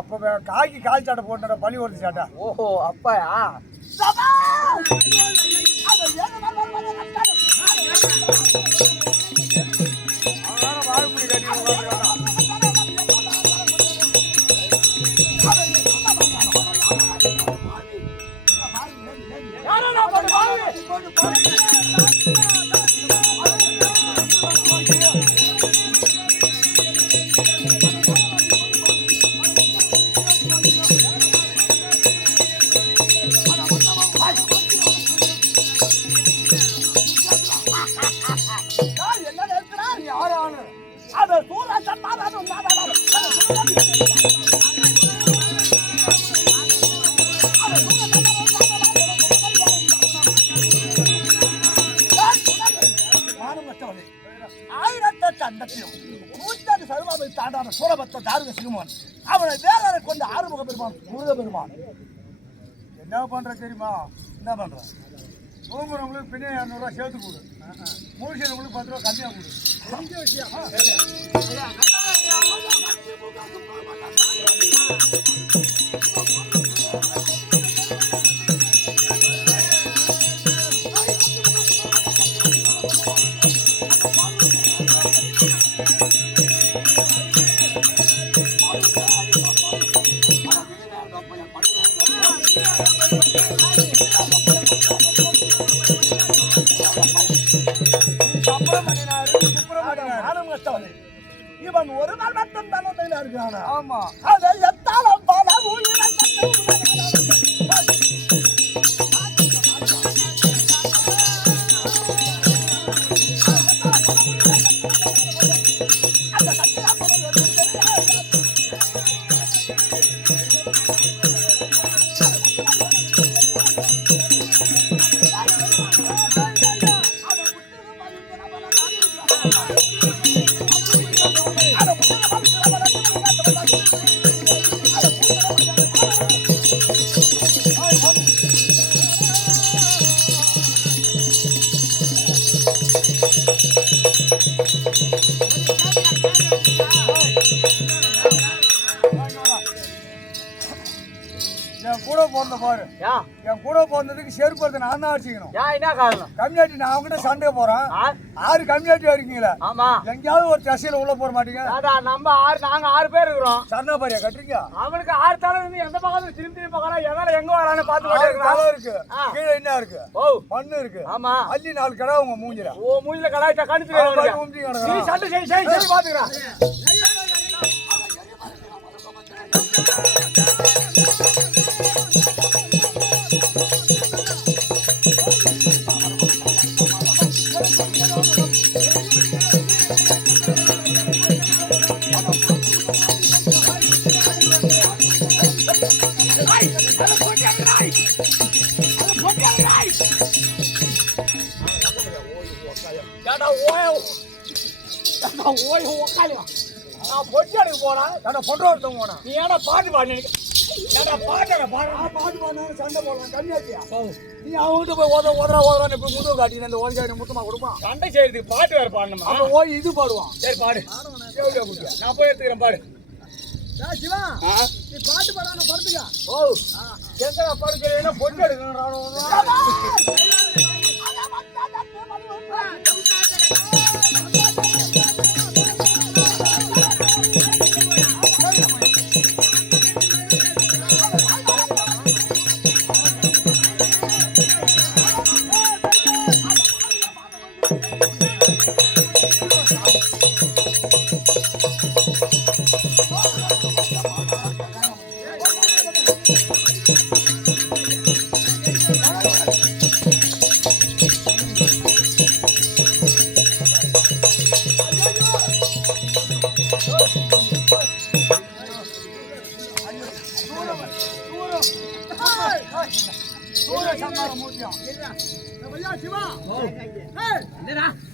அப்ப காய்க்கு கால் சாட்டை போட்ட பழி வருது சாட்டா. ஓஹோ அப்பாயா. அவனை வேலை கொண்டு ஆறுமுக பெருமான் முருக பெருமான் என்ன பண்ற தெரியுமா? என்ன பண்ற? தூங்குறவங்களுக்கு பின்னே 200 ரூபா சேர்த்து கொடு, மூழ்கிறவங்களுக்கு 10 ரூபா கம்மியா கொடு. இவன் ஒரு நாள் மட்டும் தானே இருக்கான. ஆமா, அதை எத்தாலும் பல கூட போன பாரு. என் கூட போனதுக்கு செருப்பு நான் தான் அடிச்சுக்கணும். என்ன காரணம்? கம்யூனிட்டி நான் அவங்ககிட்ட சண்டை போறேன். 6 கம்யூனிட்டி இருக்கீங்களா? ஆமா. எங்கேயாவது ஒரு தசையில உள்ள போற மாட்டீங்க. நம்ம நாங்க 6 பேர் இருக்கிறோம். சரணாபாரியா கட்டுறீங்க? அவனுக்கு 6 தலை இருந்து எந்த பக்கத்துல திரும்பி பார்க்கறா, எதால எங்க வரான்னு பாத்து தலை இருக்கு. கீழே என்ன இருக்கு? மண்ணு இருக்கு. ஆமா. அள்ளி 4 கடை உங்க மூஞ்சில. ஓ மூஞ்சில கடாய்ட்ட கணிச்சு நீ சண்டை செய் பாத்துக்கறா. நீ ஏன்னா பாட்டு பாடு சண்டை போடலாம் கம்மியாச்சியா? நீ அவங்ககிட்ட போய் ஓதுறான்னு முதுகு காட்டி அந்த ஓஞ்சாயிரம் முத்தமா கொடுப்பான். சண்டை செய்யறதுக்கு பாட்டு வேற பாடணுமா? அவன் ஓய் இது பாடுவான். சரி பாடு, நான் போய் எடுத்துக்கிறேன் பாடு. சிவா, நீ பாட்டு பாடாம படுத்துக்க. ஓ எங்கடா படுக்கிறேன்னா பொண்ணு எடுக்கணும்.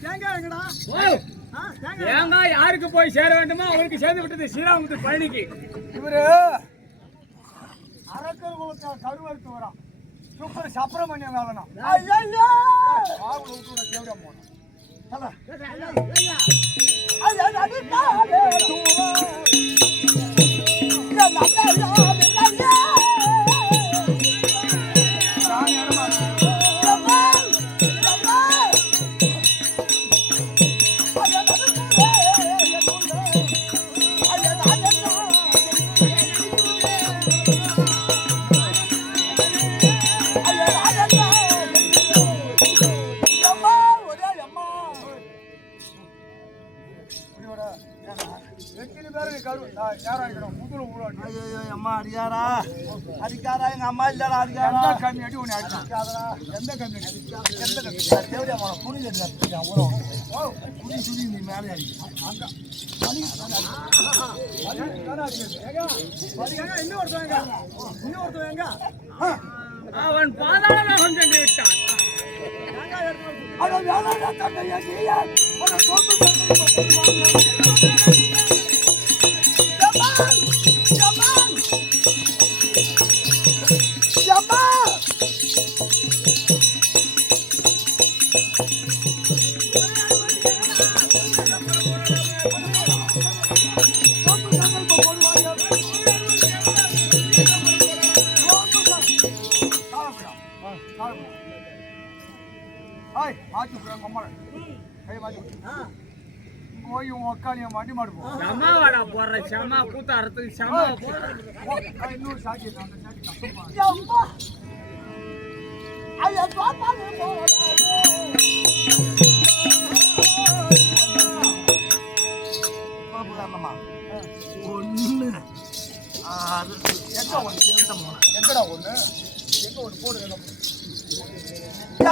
தேங்காய் எங்கடா தேங்காய் யாருக்கு போய் சேர வேண்டுமோ அவருக்கு சேர்ந்து விட்டது ஸ்ரீராமத்து பழனிக்கு. இவரு அரக்கர் குலத்தை கருவறுத்து வரான். சூப்பர் சப்ரமணியம் வேலனா. ஐயோ ஆவுல விட்டு தேவடியா போனா. ஐயா நடிக்காதே தூரம் நான் நல்லாயா அம்மா அடிக்காரா அடிக்காரா எங்க அம்மா இல்லடா அடிக்காரா கம்மி அடி ஒன்று அடிச்சாதா எந்த கம்மி எந்த தேவடியா போன புனி புனி சுடி நீ மேலே அடிக்க இன்னொருத்தவங்க அவன் பாதாள லோகம் சென்று விட்டான். அவன் வேலை தந்தையா நீயா அவன் சொந்த போய் உன் அக்காளிய மாட்டி மாடுவோம். சமாவாடா போடுற சமா கூத்தாரத்துக்கு சமா இன்னொரு சாட்சி அந்த சாட்சி கஷ்டமா ஐயா ஒன்னு ஆறு எங்கடா ஒண்ணு எங்க ஒண்ணு போடு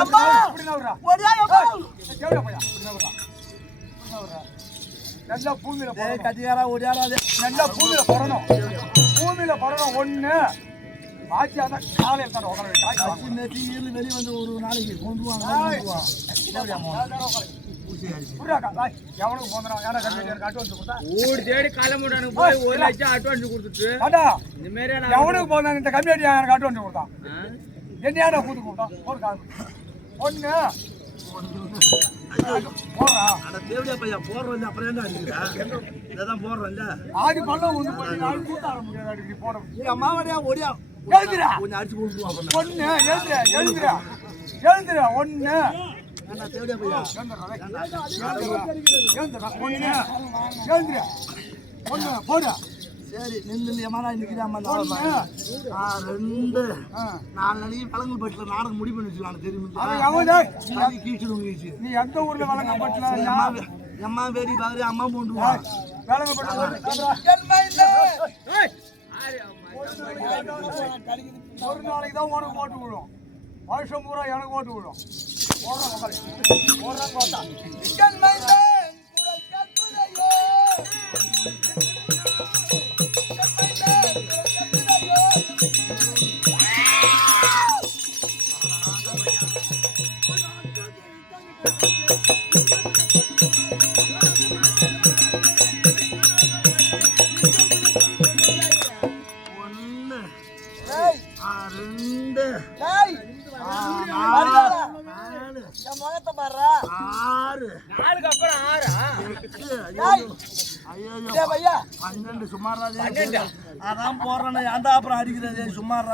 அம்மா அப்படினா வரா ஒடியா அம்மா கேவல போயா அப்படினா வரா நல்லா பூமியில டேய் கட்டியாரா ஒடியாராதே நல்லா பூமியில பறணும் ஒண்ணு பாக்கியாத காலையில தான் உட்கார காய்ச்சி மேத்தி ஈர்ல வெளிய வந்து ஒரு நாளைக்கு கொண்டு வாங்க எவனுக்கு போனா யாரா கட்டி அட்வான்ஸ் கொடுத்தா ஓடி தேடி காலமுடானுக்கு போய் 1 லட்சம் அட்வான்ஸ் கொடுத்துட்டு இந்த மாதிரி எவனுக்கு போனா இந்த கம்மியாட்டி யாருக்கு அட்வான்ஸ் கொடுத்தான் என்னையாடா கூத்து கொடுத்தான் ஒரு காலம் ஒண்ணு போடுறா தேவடியா பையா போடுறோம் அப்புறம் என்ன அடிக்கிறா இதான் போடுறோம்ல ஆதி பள்ளம் ஒண்ணு போய் நாலு கூத்த ஆரம்பிக்கிறா நீ போட அம்மாவடியா ஒடியா எழுதுடா கொஞ்சம் அடிச்சு கொடுத்துருவா ஒண்ணு எழுதுடா ஒண்ணு தேவடியா பையா ஒண்ணு போடு சரி நின்று எமாரா நிற்கிறாம ரெண்டு 4 நாளைக்கு பழங்கள் பட்டில நாடகம் முடிவு பண்ணி வச்சுக்கலாம் தெரியுமா கீழ்ச்சி நீ எந்த ஊர்ல வழங்க பட்டல அம்மா வேடி பாக்குறேன் அம்மா போண்டுவா வழங்க பட்டல ஒரு நாளைக்கு தான் உனக்கு ஓட்டு விழும் வருஷம் பூரா எனக்கு ஓட்டு விழும் ஓடுறாங்க பார்த்தா சுமாரா அதான் போடுறேன் ஏன்டா அப்புறம் அடிக்கிறது சுமாரா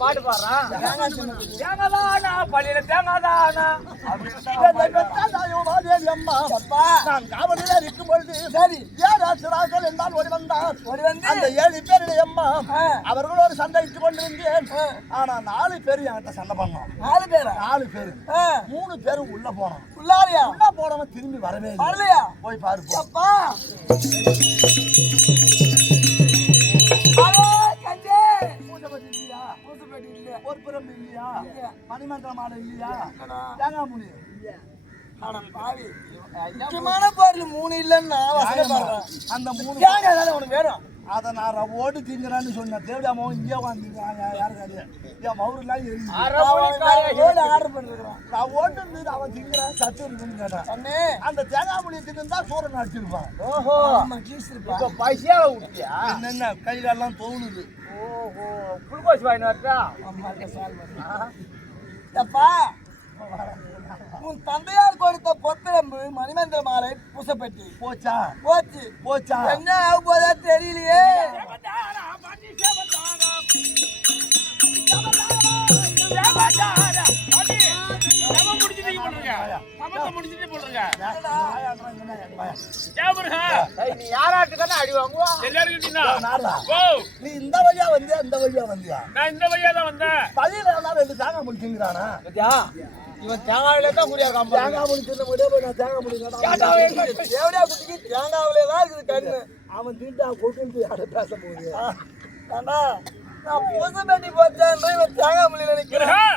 பாட்டு பாடுறான் தேங்காதானா பள்ளியில தேங்காதானா அவர்களோடு சண்டை இட்டு கொண்டிருந்தேன். ஆனா 4 பேர் என்கிட்ட சண்டை பண்ணோம். 4 பேர் 3 பேரும் உள்ள போனோம். உள்ள போனவன் திரும்பி வரவே இல்லையா? போய் பாரு. ஒரு புறம் இல்லையா? மணிமந்திரம் மாடு இல்லையா? தேங்காய் முனி முக்கியமான பொருள் 3 இல்லைன்னா அந்த 3 தேங்காய் உனக்கு வேணும். அதை நான் ஓட்டு திங்கிறான்னு சொன்னேன். தேவடியாமாவும் இங்கே உட்காந்துருக்காங்க. யாருக்காது என் மவுரெல்லாம் ஆர்டர் பண்ணிருக்கான். நான் ஓட்டு இருந்தது அவன் திங்கிறான் சத்து இருக்குன்னு கேட்டான். அந்த தேங்காய் மொழி தின்னு சூரன் அடிச்சிருப்பான். ஓஹோ இப்ப பைசா விட்டியா? என்ன கையிலெல்லாம் தோணுது. ஓஹோ குளுக்கோஸ் வாங்கி வரட்டா? உன் தந்தையார் கொடுத்த பொத்திரம்பு மணிமந்திர மாலை பூசப்பட்டி போச்சு. என்ன ஆக போதா தெரியலையே. நீ யாராட்டுக்கான அடி வாங்குவா? நீ இந்த வழியா வந்தியா இந்த வழியா வந்தியா? நான் இந்த வழியா தான் வந்தேன். பள்ளியில 2 தேங்காய் மொழி திங்கிறானா? இவன் தேங்காவிலே தான் குறியா காம்பா. தேங்காய் மொழி தின்ன முடியாது. போய் நான் தேங்காய் மொழி தேவடியா குட்டிக்கு தேங்காவிலே தான் இருக்குது கண்ணு. அவன் திண்டா கொண்டு யார பேச போகுது. நான் பூசப்பட்டி போச்சேன். இவன் தேங்காய் மொழியில நிக்கிறேன்.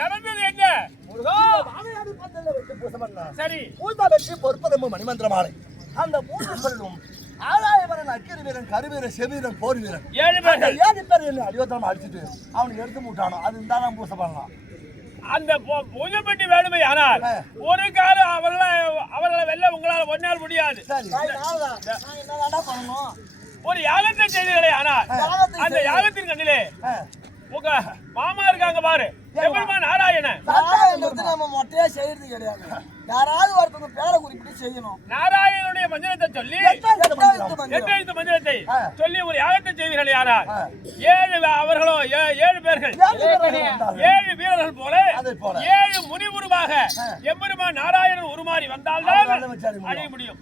நடந்தது என்ன? சரி பூஜா வெற்றி பொறுப்பதம்பு மணிமந்திர மாலை. அந்த 3 சொல்லும் ஆளாயவரன் அக்கிரி வீரன் கருவீரன் செவீரன் போர் வீரன் 7 பேர்கள் 7 பேர் என்ன அடிவத்தமா அடிச்சுட்டு அவனுக்கு எடுத்து மூட்டானோ. அது இருந்தாலும் பூசை பண்ணலாம். அந்த பூஜை பெட்டி வேணுமே. ஆனால் ஒரு காலம் அவர்களை வெல்ல உங்களால் ஒன்னால் முடியாது. என்னடா பண்ணணும்? ஒரு யாகத்தை செய்தீர்களே. ஆனால் அந்த யாகத்தின் கண்ணிலே உங்க மாமா இருக்காங்க பாரு, எம்பெருமான் நாராயணன். நம்ம மொட்டையா செய்யறது கிடையாது. யாராவது ஒருத்தவங்க பேரை குறிப்பிட்டு செய்யணும். நாராயணனுடைய மந்திரத்தை சொல்லி 8 எழுத்து மந்திரத்தை சொல்லி ஒரு யாகத்தை செய்வீர்கள். யாரால் 7 அவர்களோ 7 பேர்கள் 7 வீரர்கள் போல 7 முனி உருவாக எம்பெருமான் நாராயணன் உருமாறி வந்தால்தான் அடைய முடியும்.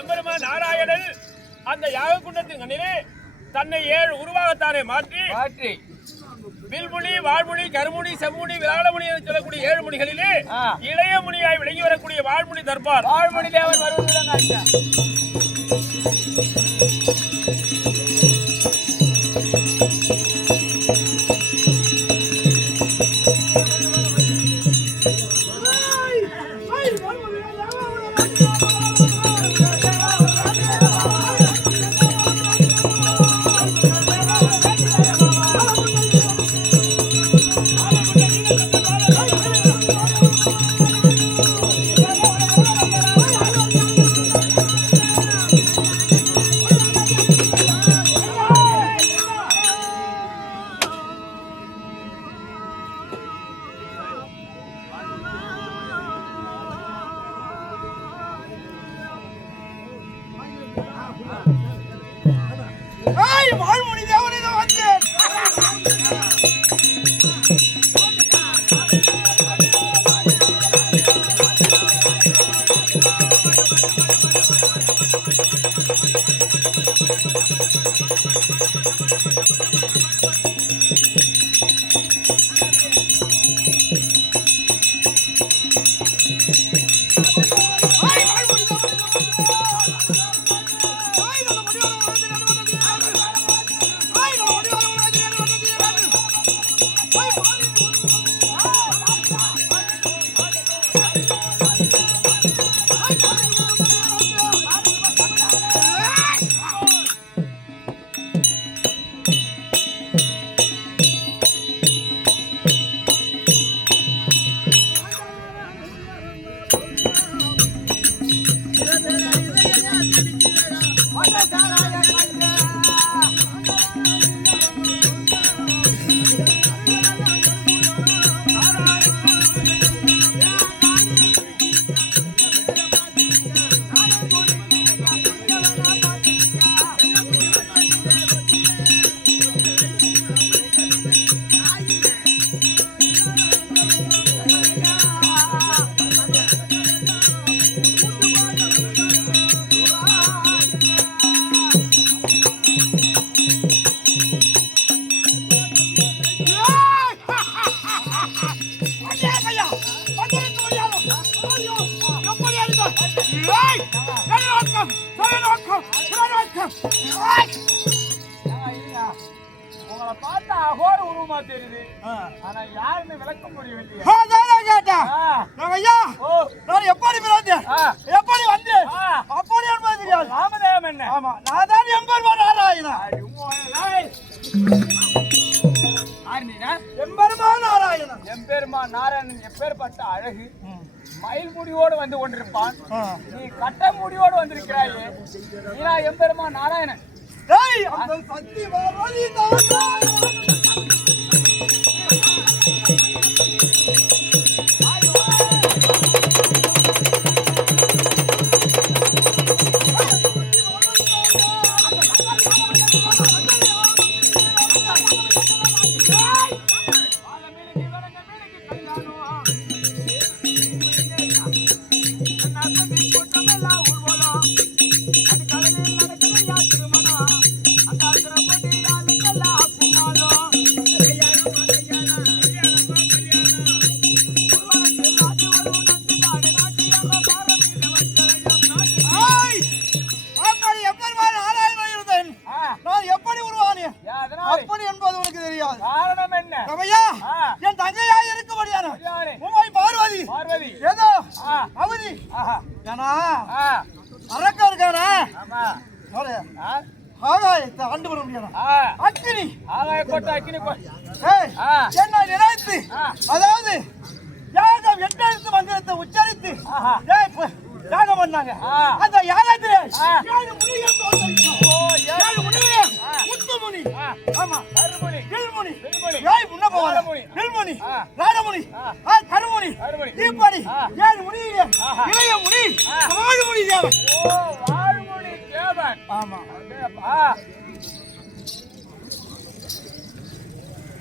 எம்பெருமான் நாராயணன் அந்த யாக குண்டத்தின் கண்ணிலே தன்னை 7 உருவாகத்தானே மாற்றி வில்முனி வாழ்முனி கருமுனி செம்முனி விராளமுனி என்று சொல்லக்கூடிய 7 முனிகளிலே இளைய முனியாய் விளங்கி வரக்கூடிய வாழ்முனி தர்பார் வாழ்முனி தேவன் வருவதுதான். வாழ்முனி தேவனை தான் வந்தேன். உங்களை பார்த்தா அகோர உருவமா தெரியுது. ஆனா யாருன்னு விளக்க முடியவில்லையே. நான் எப்படி பிறந்தேன் எப்படி வந்தேன் அப்படி என்பது தெரியாது. ராமதேவம் என்ன? ஆமா நான் தான் எம்பெருமான் நாராயணா. எம்பெருமான் நாராயணா. எம்பெருமான் நாராயணன் எப்பேற்பட்ட அழகு. மயில் முடியோடு வந்து கொண்டிருப்பான். நீ கட்ட முடியோடு வந்திருக்கிறாயே. நீனா எம்பெருமான் நாராயணன். சக்தி பார்வதி தான். அப்படி என்பது உனக்கு தெரியாது. காரணம் என்ன? என் தங்கையாய் இருக்கும்படியான உம்மை பார்வதி ஏதோ அவதி ஏன்னா அரக்க இருக்கானே ஆகாயத்தை ஆண்டு பண்ண முடியாது. அக்கினி ஆகாய கோட்டை அக்கினி என்ன நினைத்து அதாவது யாகம் 8 எழுத்து மந்திரத்தை உச்சரித்து யாகம் பண்ணாங்க. அந்த யாகத்திலே 7 முனிகள் தோன்றினார்கள். 7 முனிகள் முத்துமுனி, ஆமா கருமுனி, கில்முனி, ஏய் முன்ன போவாங்க கில்முனி, ராடமுனி, கருமுனி, இப்படி 7 முனியிலே இளைய முனி வாழுமுனி தேவன். ஓ வாழுமுனி தேவன். ஆமா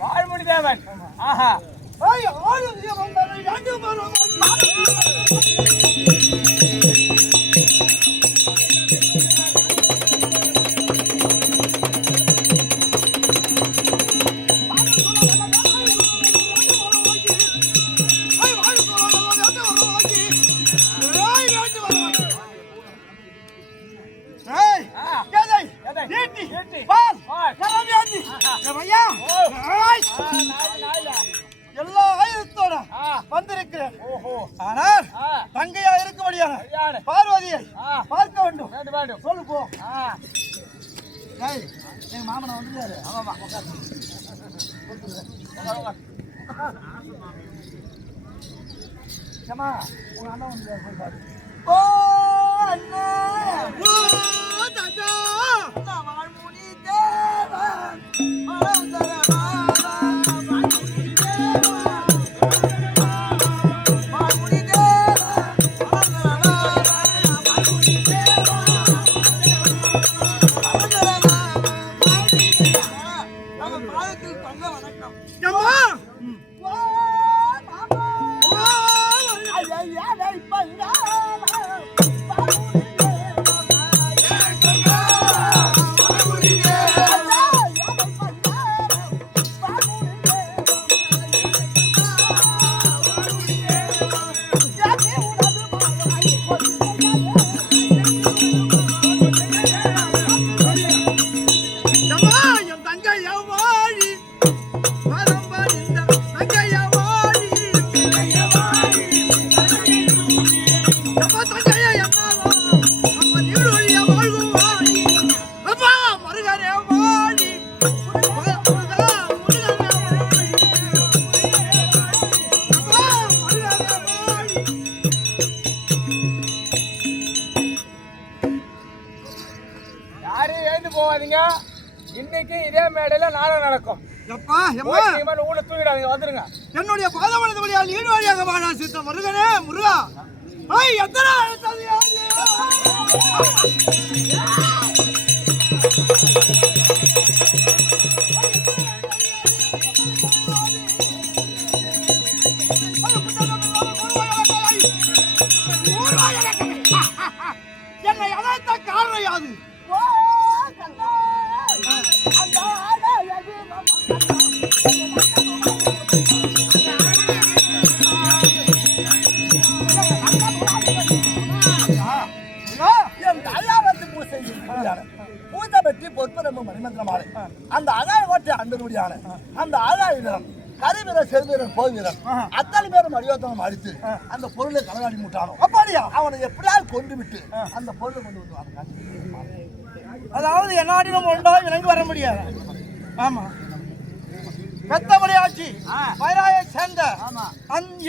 வாழுமுனி தேவன். ஆஹா ஐய் ஆளு தேவன் யாண்டு மரம். எல்லா ஆயுதத்தோட வந்திருக்கிறேன். ஆனால் தங்கையா இருக்கும்படியான பார்வதியை பார்க்க வேண்டும். சொல்லு போ. எங்க மாமனை வந்துருக்காரு. ஆமாமா உங்க அண்ணன் வந்து ஓ அண்ணா வாழ்முனி தேவன் யாரையும் எழுந்து போவாதீங்க. இன்னைக்கு இதே மேடையில நாடகம் நடக்கும். எப்பா ஊழ தூக்கிடாதீங்க, வந்துருங்க. என்னுடைய பாதமனது வழியால் ஈடு வழியாக வாழா சித்த முருகனே முருகா எத்தனை என்னை அழைத்த காரணம் யாது? பூஜை பற்றி பொற்பரம்பு மணிமந்திரமாலை அந்த ஆகாய கோட்டை அண்டனுடையான அந்த ஆகாய வீரன் கரிவீரர் செல்வீரன் போர் வீரன் அத்தனை பேரும் அடியோத்தனம் அடித்து அந்த பொருளை கலகாடி முட்டானோ அப்படியா அவனை எப்படியாவது கொண்டு விட்டு அந்த பொருளை கொண்டு வந்து அதாவது என்னாடினும் ஒன்றாய் விளங்கி வர முடியாது. ஆமா பெத்தபடி ஆட்சி வயராயை சேர்ந்த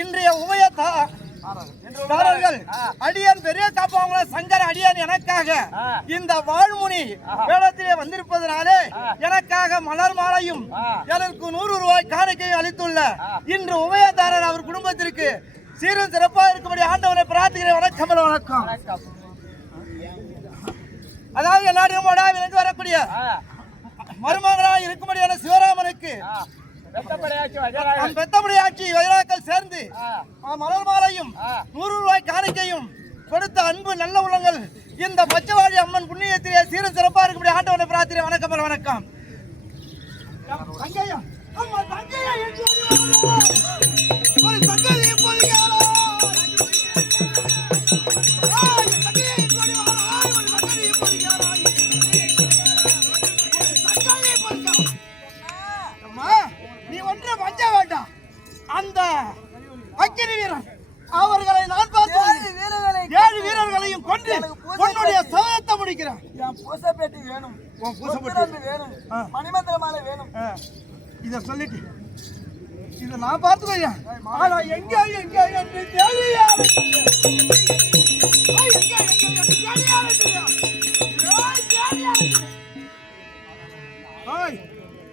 இன்றைய உபயத்தாரர்கள் அடியான் பெரிய காப்பாங்கள சங்கர அடியான் எனக்காக இந்த வாழ்முனி வேடத்திலே வந்திருப்பதனாலே எனக்காக மலர் மாலையும் எனக்கு 100 ரூபாய் காணிக்கையும் அளித்துள்ள இன்று உபயத்தாரர் அவர் குடும்பத்திற்கு சீரும் சிறப்பாக இருக்கும்படி ஆண்டவனை பிரார்த்திக்கிறேன். வணக்கம் வணக்கம். அதாவது எல்லாரையும் எனக்கு வரக்கூடிய மருமகனாக இருக்கும்படியான சிவராமனுக்கு பெத்தபடி ஆட்சி வயராக்கள் சேர்ந்து மலர் மாலையும் 100 ரூபாய் காணிக்கையும் கொடுத்த அன்பு நல்ல உள்ளங்கள் இந்த பச்சைவாழி அம்மன் புண்ணியத்திலே சீரும் சிறப்பா இருக்கும்படி ஆண்டவனை பிரார்த்திக்கிறேன். வணக்கம் வணக்கம். நீ ஒன்று பஞ்ச வேண்டாம். அந்த அக்கினி வீரன் அவர்களை நான் பார்த்து 7 வீரர்களையும் கொண்டு உன்னுடைய சபதத்தை முடிக்கிறேன். பூசப்பேட்டி வேணும், வேணும், மணிமந்திர மாலை வேணும். இத சொல்லிட்டு இத நான் பார்த்துக்கேன். ஆனா எங்க எங்க என்று தெரியாது.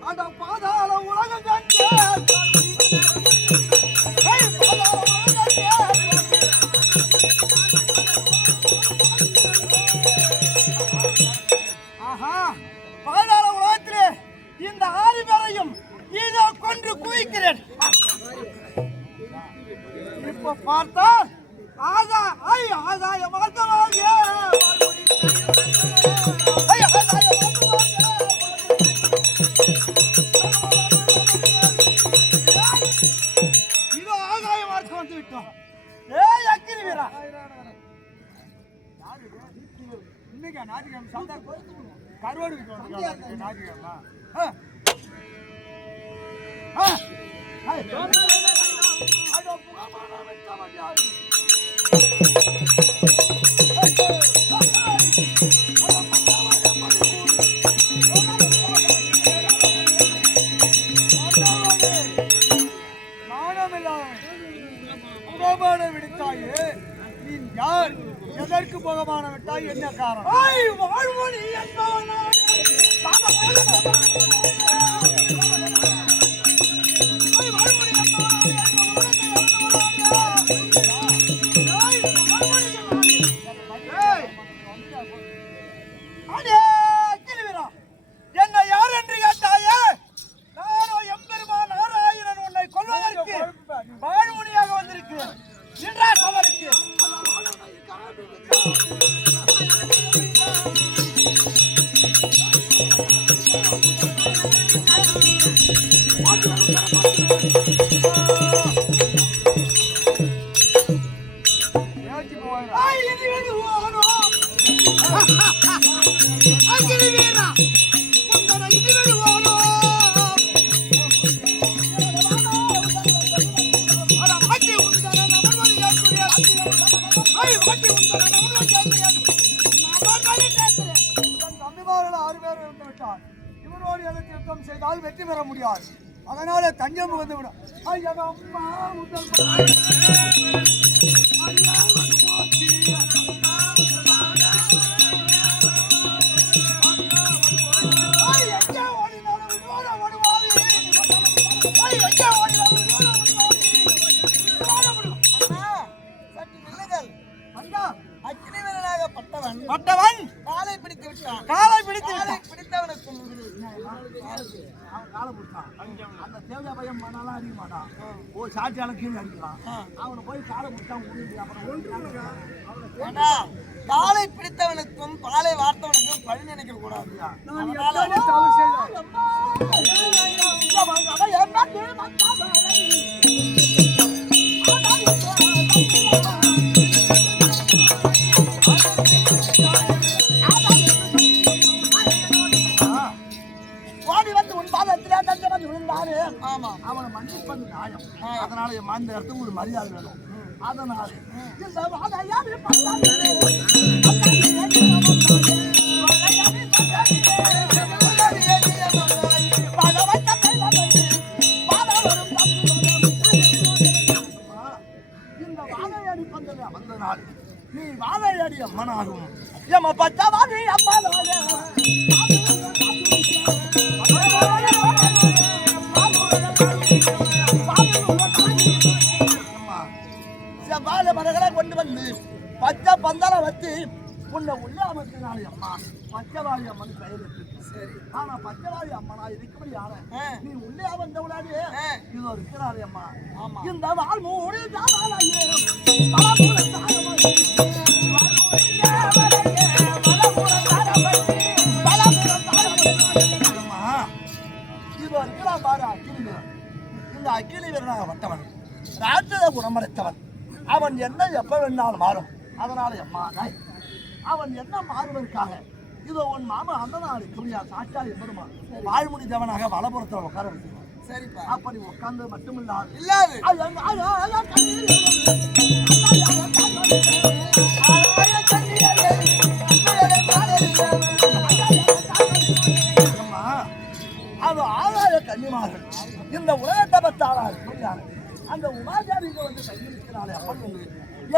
அந்த பாதாள உலகம் கண்டே பாதாள உலகத்திலே இந்த 6 பேரையும் இதோ கொன்று குவிக்கிறேன். இப்ப பார்த்தால் ஆதாய மார்க்கமாக இதோ ஆகாய மார்க்கம் வந்து விட்டோம். அக்கினி வீரா இன்னைக்கு ஞாயிற்றுக்கிழமை கருவாடு ஞாயிற்றுக்கிழமை விடுத்தாயே நீ யார்? எதற்கு போகமான விட்டாய்? என்ன காரணம்? வாழ்மொழி என்ன யார் என்று கேட்டாயே? நானோ எம்பெருமான் நாராயணன் உன்னை கொல்வதற்கு வாழ்மொழியாக வந்திருக்கிறேன். அவருக்கு செய்தால் வெற்றி பெற முடியாது. அதனால தஞ்சம் வந்து விடும். அம்மா விட்டான். காலை பிடித்து காலை விட்டான். பிடித்தவனுக்கு அவன் காலை பிடிச்சான். அந்த தேவையா பையன் மனாலாம் அடிக்க மாட்டான். ஒரு சாட்டியால கீழே அடிக்கிறான். அவனை போய் காலை பிடிச்சான் முடியுது. அப்புறம் ஏண்டா, காலை பிடித்தவனுக்கும் பாலை வார்த்தவனுக்கும் பழி நினைக்க கூடாது. ஓடி வந்து உன் பாதத்திலே தஞ்சமதி விழுந்தாரு. ஆமா, அவனை மன்னிப்பது நியாயம். அதனால என் அந்த இடத்துக்கு ஒரு மரியாதை வேணும். அதனால இந்த வாதையாடி பந்தாடிலே இந்த வாதையாடி பந்தல வந்த நாள் நீ வாதையாடி அம்மனாகும். எம்ம பச்சவாதி அம்மானாக செவ்வாழை மரங்களை கொண்டு வந்து பச்சை பந்தல வச்சு உன்னை உள்ள அமைச்சினாலே அம்மா பச்சைவாழி அம்மன் பெயர் இருக்கு. சரி, ஆனா பச்சைவாழி அம்மனா இருக்கும்படி யார நீ உள்ளே வந்தவுடாது இதோ இருக்கிறாரே அம்மா. ஆமா, இந்த வாழ் மூடி இதோ இருக்கிறான் பாரு அக்கினி வீரன். இந்த அக்கினி வீரனாக வட்டவன் ராட்சத குணமடைத்தவன். அவன் என்ன எப்ப வேணாலும் மாறும். அதனால அம்மா அவன் என்ன மாறுவதற்காக இதோ உன் மாமா அந்த நாள் இருக்குமையா சாட்சாரி பெருமான் வாழ்முடி தேவனாக வலப்புறத்தில் உட்கார வச்சிருக்கான். சரிப்பா. அப்படி உட்கார்ந்து மட்டுமில்லாது இல்லாது அது ஆதாய கன்னிமார்கள் இந்த உலகத்தை பத்தாளாக அந்த உமாச்சாரிக்கு வந்து கையளிக்கிறாளே அப்பன் வந்து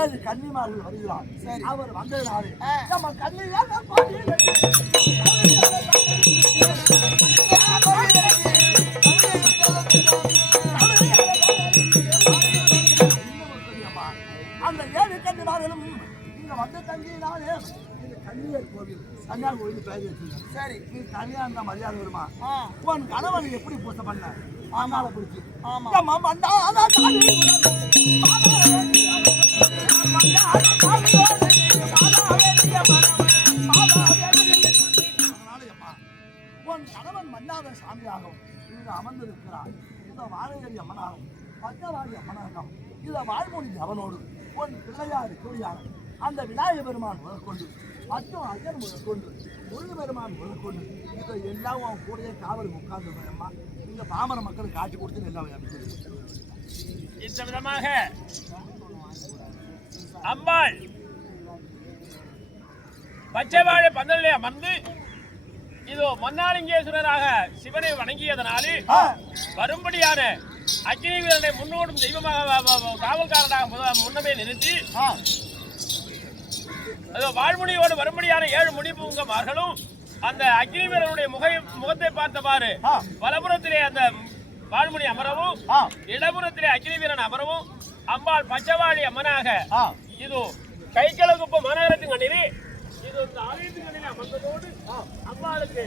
7 கன்னிமார்கள் வருகிறார். அவர் வந்ததினாலே நம்ம கன்னியாக அந்த 7 கன்னிமார்களும் இங்க வந்து தங்கினாலே இது கன்னியர் கோவில் கன்னியார் கோவில் பெயர் வச்சிருக்காங்க. சரி, நீ தனியா அந்த மரியாதை வருமா? உன் கணவன் எப்படி பூசை பண்ண ஆமால பிடிச்சி உன் கணவன் மன்னாத சாமியாகும் இங்க அமர்ந்திருக்கிறார். இந்த வாழையடி அம்மனாகும் பச்சவாடி அம்மனாகும் இத வாழ்மொழி அவனோடு உன் பிள்ளையார் கூடியார் அந்த விநாயக பெருமான் முதற்கொண்டு மற்றும் ஐயர் முதற்கொண்டு முருக பெருமான் முதற்கொண்டு இதை எல்லாம் அவன் கூடயே காவலுக்கு உட்கார்ந்து அம்மா இந்த பாமர மக்களுக்கு காட்சி கொடுத்து எல்லாம் இந்த விதமாக அம்பாள் பச்சை வாழை பந்தலிலே அமர்ந்து இதோ மன்னாலிங்கேஸ்வரராக சிவனை வணங்கியதனாலே வரும்படியான அக்கினி வீரனை முன்னோடும் தெய்வமாக காவல்காரனாக முன்னமே நிறுத்தி வாழ்முனியோடு வரும்படியான 7 முடிபூங்கமார்களும் அந்த அக்கினி வீரனுடைய முகத்தை பார்த்தவாறு வலப்புறத்திலே அந்த வாழ்முனி அமரவும் இடப்புறத்திலே அக்கினி வீரன் அமரவும் அம்பாள் பச்சவாளி அம்மனாக இது கைக்கலகுப்ப மாநகரத்தின் கண்ணிலே இது இந்த ஆலயத்தின் கண்ணிலே அமர்ந்ததோடு அம்பாளுக்கு